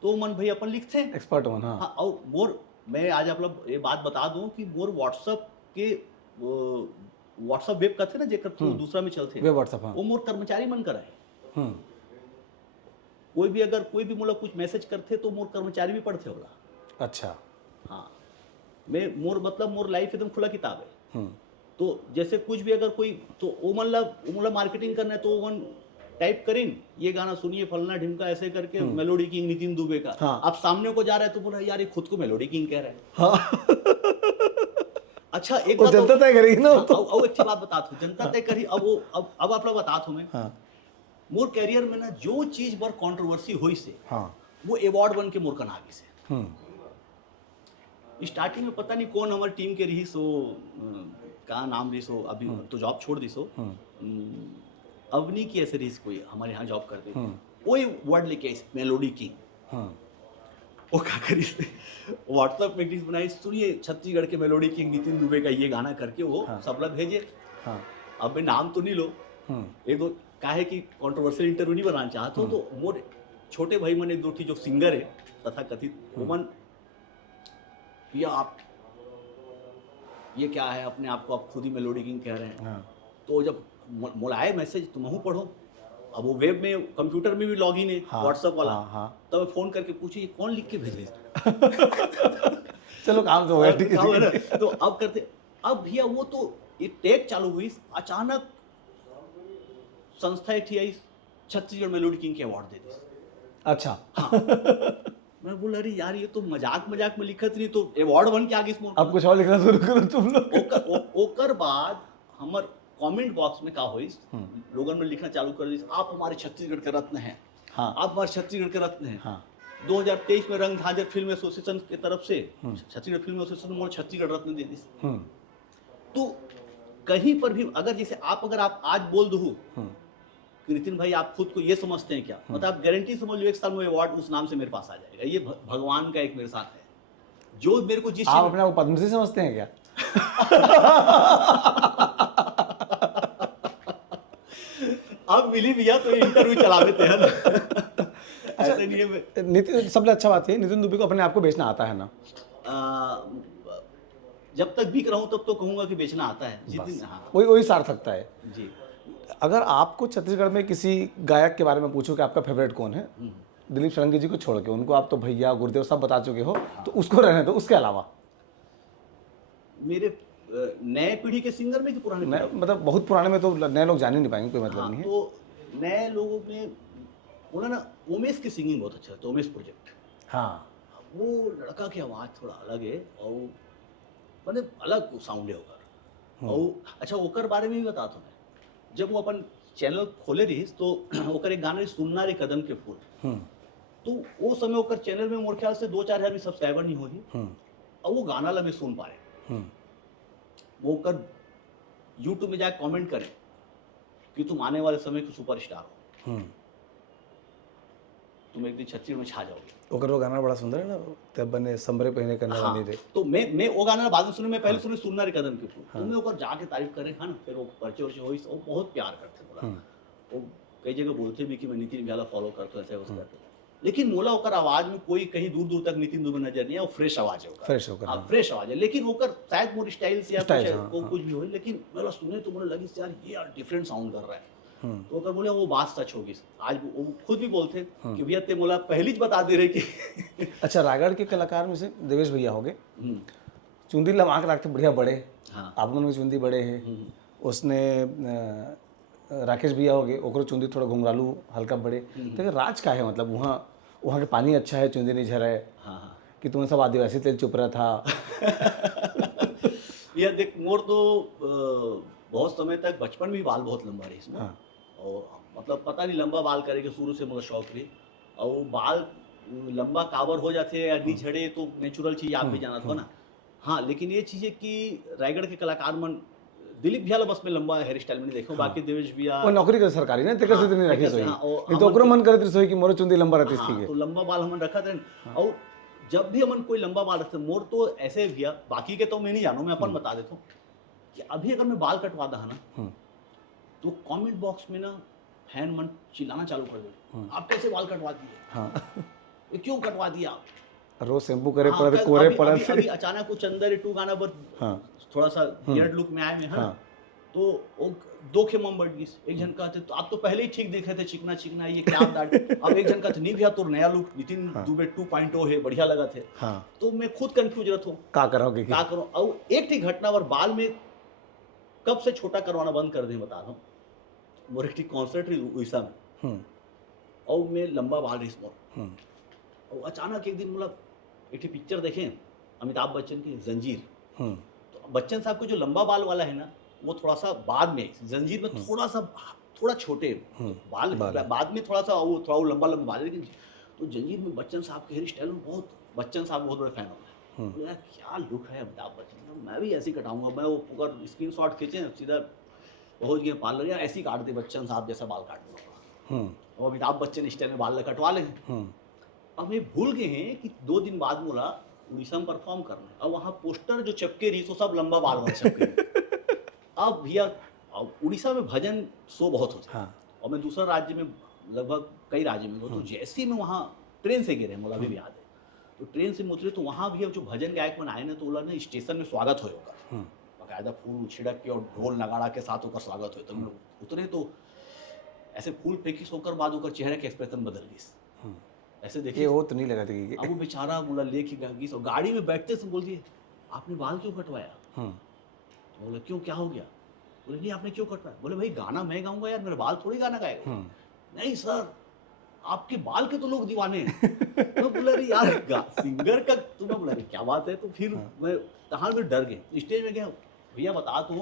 तो मन भाई अपन लिखते हैं एक्सपर्ट हो ना। हाँ, और मोर मैं आज आप लोग ये बात बता दूं कि मोर व्हाट्सएप के व्हाट्सएप वेब करते ना जेकर तो दूसरा में चलते वेब व्हाट्सएप, वो मोर कर्मचारी मन कर है। कोई भी अगर कोई भी मोला कुछ मैसेज करते तो मोर कर्मचारी भी पढ़ते होला। अच्छा हाँ, मैं मोर मतलब मोर लाइफ एकदम खुला किताब है। तो जैसे कुछ भी अगर कोई तो वो मतलब मार्केटिंग करना है तो वो टाइप करें ये गाना सुनिए फलना ढिमका ऐसे करके मेलोडी किंग नितिन दुबे का। हाँ। अब सामने को जा रहा है तो बोला यार ये खुद को मेलोडी किंग कह रहा है। हाँ। अच्छा एक बात जनता तय करेगी ना। अब एक बात बता दूं, जनता तय करी। अब आप लोग बता दूं मैं। हाँ। मोर कैरियर में ना जो चीज पर कंट्रोवर्सी हुई से, हाँ, वो अवार्ड बन के मोर का नागी से। स्टार्टिंग में पता नहीं कौन हमारी टीम के रही सो कहाँ नाम दी सो अभी तो जॉब छोड़ दी सो अवनी की ऐसे रीस कोई हमारे यहाँ जॉब करते थे वही वर्ड लेके आई मेलोडी किंग वो क्या करी व्हाट्सएप में डिस बनाई सुनिए छत्तीसगढ़ के मेलोडी किंग नितिन दुबे का ये गाना करके वो सब लोग भेजे अब मैं नाम तो नहीं लो एक दो का है कि कंट्रोवर्शियल इंटरव्यू नहीं बनाना चाहता हूँ तो मोर छोटे भाई मन एक दो जो सिंगर है तथा कथित वमन भैया आप ये क्या है अपने आप को आप खुद ही मेलोडी किंग कह रहे हैं तो जब मोलाए मैसेज तुम पढ़ो अब वो वेब में कंप्यूटर में भी लॉगिन है व्हाट्सएप वाला तब मैं फोन करके पूछी ये कौन लिख के भेजे चलो काम तो हो गया तो अब करते अब भैया वो तो ये टैग चालू हुई अचानक संस्था एक आई छत्तीसगढ़ मेलोडी किंग के अवार्ड दे दी अच्छा मैं बोला अरे यार ये तो मजाक में लिखत नहीं तो अवार्ड बन के आगे इसमें अब कुछ और लिखना शुरू करो तुम लोग ओकर बाद हमर कमेंट बॉक्स में का होई लोगन में लिखना चालू कर दी आप हमारे छत्तीसगढ़ के रत्न हैं आप हमारे छत्तीसगढ़ के रत्न हैं 2023 में रंग झांझर फिल्म एसोसिएशन की तरफ से छत्तीसगढ़ फिल्म एसोसिएशन ने छत्तीसगढ़ रत्न दे दी तो कहीं पर भी अगर जैसे अगर आप आज बोल दो कि नितिन भाई आप खुद को ये समझते हैं क्या मतलब आप गारंटी समझ लो एक साल में अवार्ड उस नाम से मेरे पास आ जाएगा ये भगवान का एक मेरे साथ है जो मेरे को जिस आप अपने आप पद्मश्री समझते हैं क्या अब मिली भैया तो इंटरव्यू चला देते हैं ना ऐसे नहीं है नितिन सबसे अच्छा बात है नितिन दुबे को अपने आप को बेचना आता है ना जब तक बिक रहा हूँ तब तो कहूँगा कि बेचना आता है जिस दिन वही सार्थकता है जी अगर आपको छत्तीसगढ़ में किसी गायक के बारे में पूछो कि आपका फेवरेट कौन है दिलीप शरणगी जी को छोड़ के उनको आप तो भैया गुरुदेव सब बता चुके हो तो उसको रहने दो उसके अलावा मेरे नए पीढ़ी के सिंगर में कि पुराने मतलब बहुत पुराने में तो नए लोग जान ही नहीं पाएंगे कोई मतलब नहीं है तो नए लोगों में बोला ना उमेश की सिंगिंग बहुत अच्छा है तो उमेश प्रोजेक्ट वो लड़का की आवाज़ थोड़ा अलग है और मतलब अलग साउंड है ओकर और अच्छा ओकर बारे में भी बताता हूँ मैं जब वो अपन चैनल खोले रही तो ओकर एक गाना सुनना रे कदम के फूल तो वो समय ओकर चैनल में मोर ख्याल से 2-4 हज़ार भी सब्सक्राइबर नहीं होगी और वो गाना ला मैं सुन पा रहे वो कर यूट्यूब में जाके कमेंट करें कि तुम आने वाले समय के सुपरस्टार हो तुम एक दिन छत्तीसगढ़ में छा जाओगे ओकर वो गाना बड़ा सुंदर है ना तब बने समरे पहने करने वाली रे तो मैं वो गाना बाद में सुने मैं पहले सुने सुनना रे कदम के फूल तो मैं ओकर जाके तारीफ करे ना फिर वो परिचय वर्चय होई वो बहुत प्यार करते बोला वो कई जगह बोलते भी कि मैं नितिन भैया फॉलो करता हूँ ऐसे वैसे करते लेकिन मोला ओकर आवाज में कोई कहीं दूर दूर तक नितिन दुबे नजर नहीं है वो फ्रेश आवाज है फ्रेश आवाज है लेकिन ओकर शायद मोर स्टाइल से या कुछ भी हो लेकिन मेरा सुने तो मुझे लगी यार ये यार डिफरेंट साउंड कर रहा है तो ओकर बोले वो बात सच होगी आज वो खुद भी बोलते कि भैया ते मोला पहली बता दे रहे कि अच्छा रायगढ़ के कलाकार में से देवेश भैया हो गए चुंदी लमा के रखते बढ़िया बड़े आप लोगों की चुंदी बड़े हैं उसने राकेश भैया हो गए ओकरो चुंदी थोड़ा घुंघरालू हल्का बड़े तो राज का है मतलब वहाँ के पानी अच्छा है चुंदी नहीं झरा है कि तुम्हें सब आदिवासी तेल चुप रहा था यह देख मोर तो बहुत समय तक बचपन में बाल बहुत लंबा रही इसमें और मतलब पता नहीं लंबा बाल करे के शुरू से मुझे शौक रही और बाल लंबा कावर हो जाते या नहीं झड़े तो नेचुरल चीज़ आप भी जाना था ना हाँ लेकिन ये चीज़ है कि रायगढ़ के कलाकार मन दिलीप भैया बस में लंबा हेयर स्टाइल में नहीं देखो बाकी देवेश भैया वो नौकरी कर सरकारी ना तेकर से नहीं रखी सोई नहीं तो ओकरो मन करे सोई कि मोर चुंदी लंबा रहती इसकी तो लंबा बाल हमन रखा थे और जब भी हमन कोई लंबा बाल रखते मोर तो ऐसे भैया बाकी के तो मैं नहीं जानू मैं अपन बता देता हूँ कि अभी अगर मैं बाल कटवा दा ना तो कमेंट बॉक्स में ना फैन मन चिल्लाना चालू कर दे आप कैसे बाल कटवा दिए ये क्यों कटवा दिया आप रोज शैम्पू करे पड़े कोरे पड़े अभी अचानक कुछ अंदर 2 गाना पर थोड़ा सा वियर्ड लुक में आए में है तो वो 2 खेमम बढ़ गई एक जन कहते तो आप तो पहले ही ठीक दिख रहे थे चिकना चिकना ये क्या दाढ़ी अब एक जन कहते नहीं भैया तो नया लुक नितिन दुबे 2.0 है बढ़िया लगा थे तो मैं खुद कंफ्यूज रहता हूँ क्या करोगे क्या करो और एक ठीक घटना और बाल में कब से छोटा करवाना बंद कर दें बता दो मोर एक कॉन्सर्ट रही उड़ीसा में और मैं लंबा बाल रही मोर और अचानक एक दिन मतलब एक पिक्चर देखें अमिताभ बच्चन की जंजीर तो बच्चन साहब को जो लंबा बाल वाला है ना वो थोड़ा सा बाद में जंजीर में थोड़ा छोटे बाल बाद में थोड़ा लंबा बाल लेकिन तो जंजीर में बच्चन साहब के हेयर स्टाइल में बहुत बच्चन साहब बहुत बड़े फैन हो गए बोले यार क्या लुक है अमिताभ बच्चन का, मैं भी ऐसे ही कटाऊंगा। मैं वो अगर स्क्रीन शॉट खींचे सीधा पहुंच गए पार्लर, यार ऐसे ही काट दे बच्चन साहब जैसा बाल काट दूंगा, और अमिताभ बच्चन स्टाइल में बाल कटवा लेंगे। अब ये भूल गए हैं कि 2 दिन बाद बोला उड़ीसा में परफॉर्म करना है, अब वहाँ पोस्टर जो चपके रही तो सब लंबा बाल वाला चपके रही। अब भैया अब उड़ीसा में भजन शो बहुत होते हैं, और मैं दूसरा राज्य में लगभग कई राज्य में हूँ, तो जैसे ही मैं वहाँ ट्रेन से गिरे, मुझे अभी भी याद है, तो ट्रेन से उतरे तो वहाँ भी अब जो भजन गायक मन आए ना, तो बोला ना स्टेशन में स्वागत होगा, बाकायदा फूल छिड़क के और ढोल नगाड़ा के साथ होकर स्वागत हो। तो मैं उतरे तो ऐसे फूल फेंकी होकर बाद होकर चेहरे के एक्सप्रेशन बदल गई, ऐसे देखिए वो तो नहीं लगा था कि अब वो बेचारा बोला लेके गई, और गाड़ी में बैठते से बोल दिए आपने बाल क्यों कटवाया? तो बोला क्यों, क्या हो गया? बोले नहीं आपने क्यों कटवाया? बोले भाई गाना मैं गाऊंगा यार, मेरे बाल थोड़ी गाना गाएगा। नहीं सर आपके बाल के तो लोग दीवाने हैं। तो बोला अरे यार सिंगर का तुम्हें, बोला अरे क्या बात है। तो फिर मैं कहाँ में डर गए, स्टेज में गया, भैया बता तो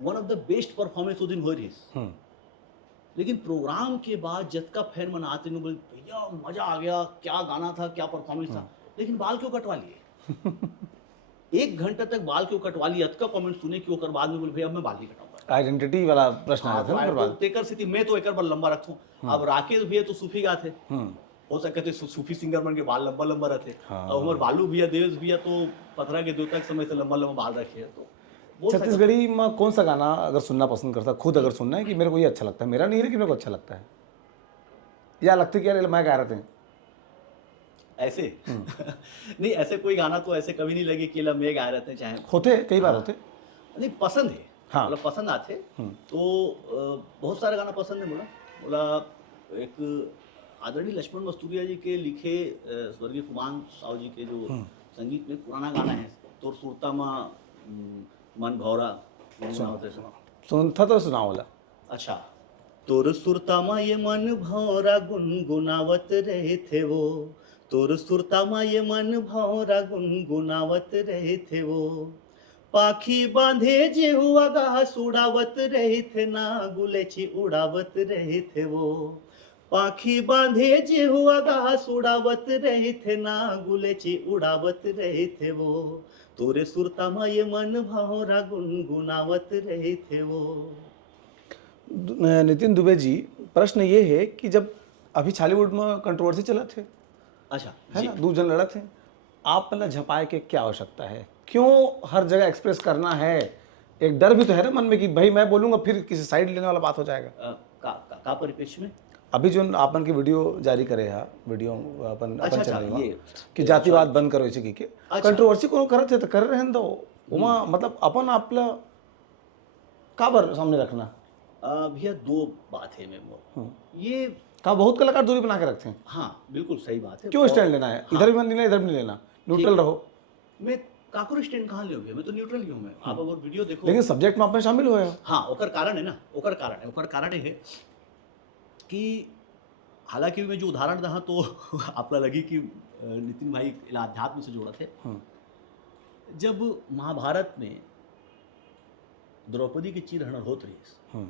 one of the best performance उस दिन हो रही, लेकिन प्रोग्राम के बाद जब फैन मनाते बोले भैया मजा आ गया, क्या गाना था, क्या परफॉर्मेंस था, लेकिन बाल क्यों कटवा लिए? 1 घंटा तक बाल क्यों कटवा लिए? का कमेंट सुने कि ओकर बाद में बोले भैया मैं बाल नहीं कटाऊंगा। आइडेंटिटी वाला प्रश्न आया था ना, तो तेकर स्थिति मैं तो एक बार लंबा रखूं। अब राकेश भैया तो सूफी गा थे, हो सकते थे सूफी सिंगर बन के बाल लंबा लंबा रहते, और उमर बालू भैया देवेश भैया तो पथरा के देवता के समय से लंबा लंबा बाल रखे हैं। तो छत्तीसगढ़ी में कौन सा गाना अगर सुनना पसंद करता, खुद अगर सुनना है कि मेरे को ये अच्छा लगता है, मेरा नहीं है लेकिन मेरे को अच्छा लगता है, या लगता है कि यार मैं गा रहे थे ऐसे? नहीं ऐसे कोई गाना तो ऐसे कभी नहीं लगे कि मैं गा रहे थे, चाहे होते कई बार होते नहीं पसंद है, हाँ मतलब पसंद आते। तो बहुत सारे गाना पसंद है। बोला एक आदरणीय लक्ष्मण मस्तूरिया जी के लिखे स्वर्गीय कुमान साव जी के जो संगीत में पुराना गाना है, तोर सुरता माँ मन भौरा, सुनता तो सुना वाला। अच्छा, तोर सुरता माँ ये मन भौरा गुनगुनावत रहे थे वो, तोर सुरता माँ ये मन भौरा गुनगुनावत रहे थे वो, पाखी बांधे जे हुआ घास उड़ावत रहे थे ना, गुलेची उड़ावत रहे थे वो, पाखी बांधे जे हुआ घास उड़ावत रहे थे ना, गुलेची उड़ावत रहे थे वो, तोरे सुरता माँ ये मन भौरा गुनगुनावत रहे थे वो। नितिन दुबे जी, प्रश्न ये है कि जब अभी छालीवुड में कंट्रोवर्सी चला थे, अच्छा है ना, 2 जन लड़ा थे, आप मतलब झपाए के क्या आवश्यकता है, क्यों हर जगह एक्सप्रेस करना है? एक डर भी तो है ना मन में कि भाई मैं बोलूंगा फिर किसी साइड लेने वाला बात हो जाएगा। का परिप्रेक्ष्य में अभी जो आपन की वीडियो जारी करे है, वीडियो अपन अच्छा, चैनल में ये कि जातिवाद बंद करो इसी की कंट्रोवर्सी को करत है तो कर रहे हैं, तो वहाँ मतलब अपन आपला का बार सामने रखना। भैया 2 बात है में ये का बहुत कलाकार दूरी बना के रखते हैं। हाँ बिल्कुल सही बात है। क्यों स्टैंड लेना है? इधर भी नहीं लेना, इधर भी नहीं लेना, न्यूट्रल रहो। मैं काकुर स्टैंड कहाँ ले मैं तो न्यूट्रल ही हूँ। मैं आप अगर वीडियो देखो, लेकिन सब्जेक्ट में आप में शामिल हुए हो। हाँ, ओकर कारण है ना, ओकर कारण है कि हालांकि मैं जो उदाहरण दहा तो आपला लगी कि नितिन भाई अध्यात्म से जोड़ा थे। जब महाभारत में द्रौपदी की चीरहरण होत रही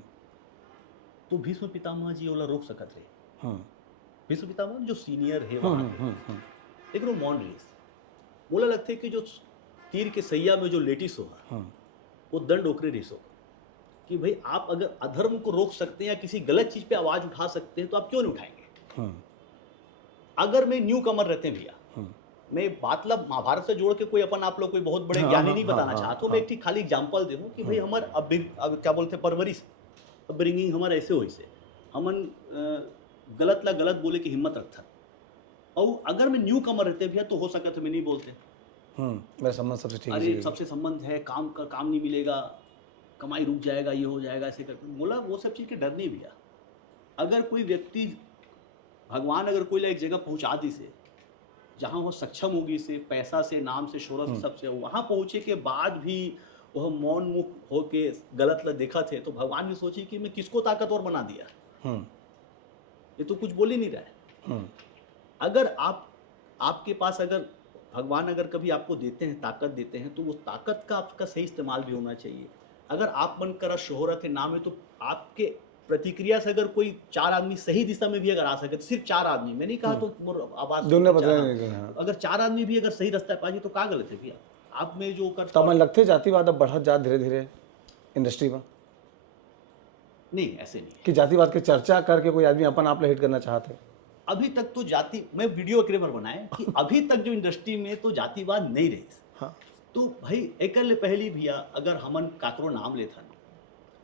तो भीष्म पितामह जी ओला रोक सकत रहे। भीष्म पितामह जो सीनियर है वहाँ पे, लेकिन वो मौन रही। बोला लगते कि जो तीर के सैया में जो लेटिस होगा वो दंड ओकरे रही सो, कि भाई आप अगर अधर्म को रोक सकते हैं या किसी गलत चीज पे आवाज उठा सकते हैं तो आप क्यों नहीं उठाएंगे? अगर मैं न्यू कमर रहते हैं भैया, मैं मतलब महाभारत से जोड़ के कोई अपन आप लोग कोई बहुत बड़े ज्ञानी नहीं बताना चाहता हूँ। मैं एक खाली एग्जाम्पल दे दूँ कि भाई हमार अब क्या बोलते परवरिश अपब्रिंगिंग हमारा ऐसे हो, इसे हमन गलत ला गलत बोले की हिम्मत रखता। और अगर मैं न्यू कमर रहते भैया तो हो सका तो मैं नहीं बोलते मेरा संबंध सबसे ठीक है, अरे सबसे संबंध है, काम नहीं मिलेगा, कमाई रुक जाएगा, ये हो जाएगा, ऐसे करके बोला। वो सब चीज़ के डर नहीं भैया। अगर कोई व्यक्ति भगवान अगर कोई एक जगह पहुंचा दी से जहां वो सक्षम होगी, से पैसा से, नाम से, शोहरत से, सबसे वहां पहुंचे के बाद भी वह मौन मुख होके गलत देखा थे, तो भगवान ने सोची कि मैं किसको ताकतवर बना दिया, ये तो कुछ बोल ही नहीं रहा है। अगर आपके पास अगर भगवान अगर कभी आपको देते हैं, ताकत देते हैं, तो वो ताकत का आपका सही इस्तेमाल भी होना चाहिए। अगर आप मन करा शोहरत है, नाम है, तो आपके प्रतिक्रिया से अगर कोई 4 आदमी सही दिशा में भी अगर आ सके, तो सिर्फ 4 आदमी, मैं नहीं कहा तो मोर आवाज दुनिया चार- बदला नहीं हाँ। अगर 4 आदमी भी अगर सही रास्ता पाजी तो का गलत है भैया। आप में जो कर तो मन लगते जातिवाद अब बढ़त जा धीरे धीरे इंडस्ट्री में, नहीं ऐसे नहीं है। कि जातिवाद की चर्चा करके कोई आदमी अपन आप हिट करना चाहते? अभी तक तो जाति, मैं वीडियो क्रेमर बनाए कि अभी तक जो इंडस्ट्री में तो जातिवाद नहीं रही। हाँ तो भाई एकल पहली भैया अगर हमन काकरो नाम लेथन,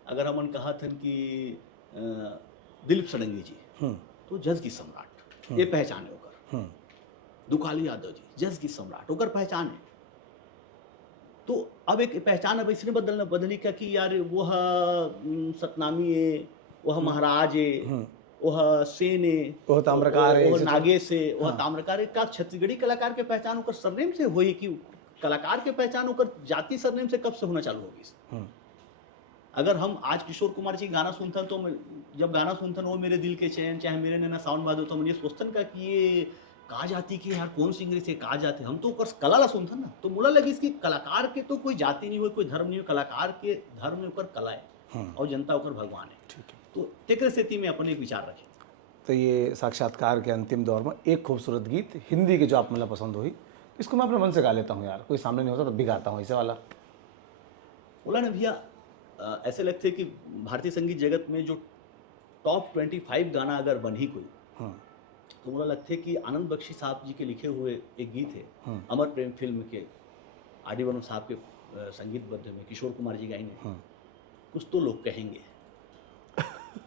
अगर हमन कहा थन कि दिलीप सडंगी जी तो जज की सम्राट ये पहचान है ओकर, दुकाली यादव जी जज की सम्राट ओकर पहचान है। तो अब एक पहचान अब इसने बदली क्या कि यार वह सतनामी है, वह महाराज है, वह सेन है, वह ताम्रकार है, वह नागेश है, वह ताम्रकार है। का छत्तीसगढ़ी कलाकार के पहचान होकर सरनेम से हुई कि कलाकार के पहचान होकर जाति सरनेम से कब से होना चालू होगी? अगर हम आज किशोर कुमार जी गाना सुनतन तो जब गाना सुनतन वो मेरे दिल के चैन चाहे मेरे नैना सावन भादो, तो हम ये सोचतन का कि ये कहा जाती कि यार कौन सिंगर से कहा जाते, हम तो ओकर कला ला सुनतन ना, तो मुला लगी इसकी कलाकार के तो कोई जाति नहीं हो, कोई धर्म नहीं हो, कलाकार के धर्म में ओकर कला है और जनता ओकर भगवान है। ठीक है। तो तेकर स्थिति में अपन एक विचार रखें। तो ये साक्षात्कार के अंतिम दौर में एक खूबसूरत गीत हिंदी के जो आप मतलब पसंद हुई, इसको मैं अपने मन से गा लेता हूँ यार, कोई सामने नहीं होता तब भी गाता हूँ, ऐसे वाला। बोला ना भैया, ऐसे लगते कि भारतीय संगीत जगत में जो टॉप 25 गाना अगर बन ही कोई, तो मुझे लगते कि आनंद बख्शी साहब जी के लिखे हुए एक गीत है अमर प्रेम फिल्म के आर डी बर्मन साहब के संगीतबद्ध में किशोर कुमार जी गाएंगे, कुछ तो लोग कहेंगे।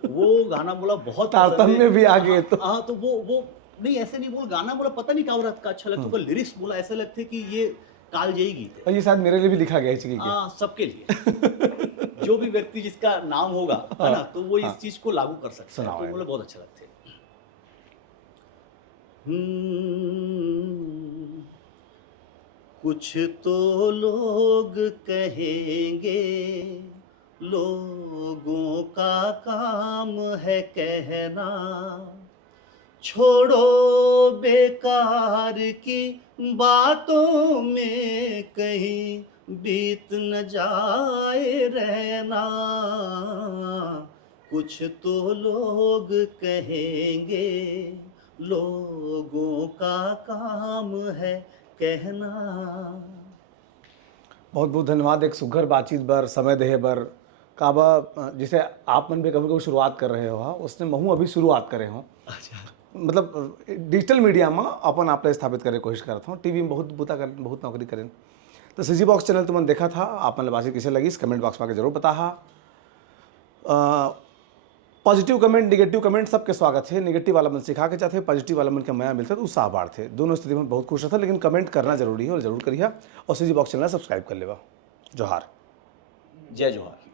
वो गाना बोला बहुत तारतम्य में भी आ गए तो हाँ, तो वो नहीं ऐसे नहीं बोल, गाना बोला पता नहीं क्या हो रहा था, अच्छा लगता, लिरिक्स बोला ऐसे लगते कि ये कालजयी गीत है। और ये शायद मेरे लिए भी लिखा गया है। हाँ, सबके लिए जो भी व्यक्ति जिसका नाम होगा है ना, तो वो इस चीज को लागू कर सकता है। तो बोले बहुत अच्छा लगते हैं। कुछ तो लोग कहेंगे, लोगों का काम है कहना, छोड़ो बेकार की बातों में कहीं बीत न जाए रहना। कुछ तो लोग कहेंगे, लोगों का काम है कहना। बहुत बहुत धन्यवाद एक सुघर बातचीत बर, समय देहे बर। काबा जिसे आप मन भी कभी कभी शुरुआत कर रहे हो, उसने महू अभी शुरुआत करे हो। अच्छा, मतलब डिजिटल मीडिया में अपन आप स्थापित करे कोशिश करता हूँ, टीवी में बहुत बुता कर बहुत नौकरी करें। तो सीजी बॉक्स चैनल तुमने देखा था, आप मन बात कैसे लगी इस कमेंट बॉक्स में जरूर बता। पॉजिटिव कमेंट निगेटिव कमेंट सबके स्वागत है। निगेटिव वाला मन सिखा के चाहते, पॉजिटिव वाला मन के मया मिलता तो उत्साह बाढ़ थे, दोनों स्थिति में बहुत खुश रहता। लेकिन कमेंट करना जरूरी है और जरूर करिए, और सीजी बॉक्स चैनल सब्सक्राइब कर लेवा। जोहार, जय जोहार।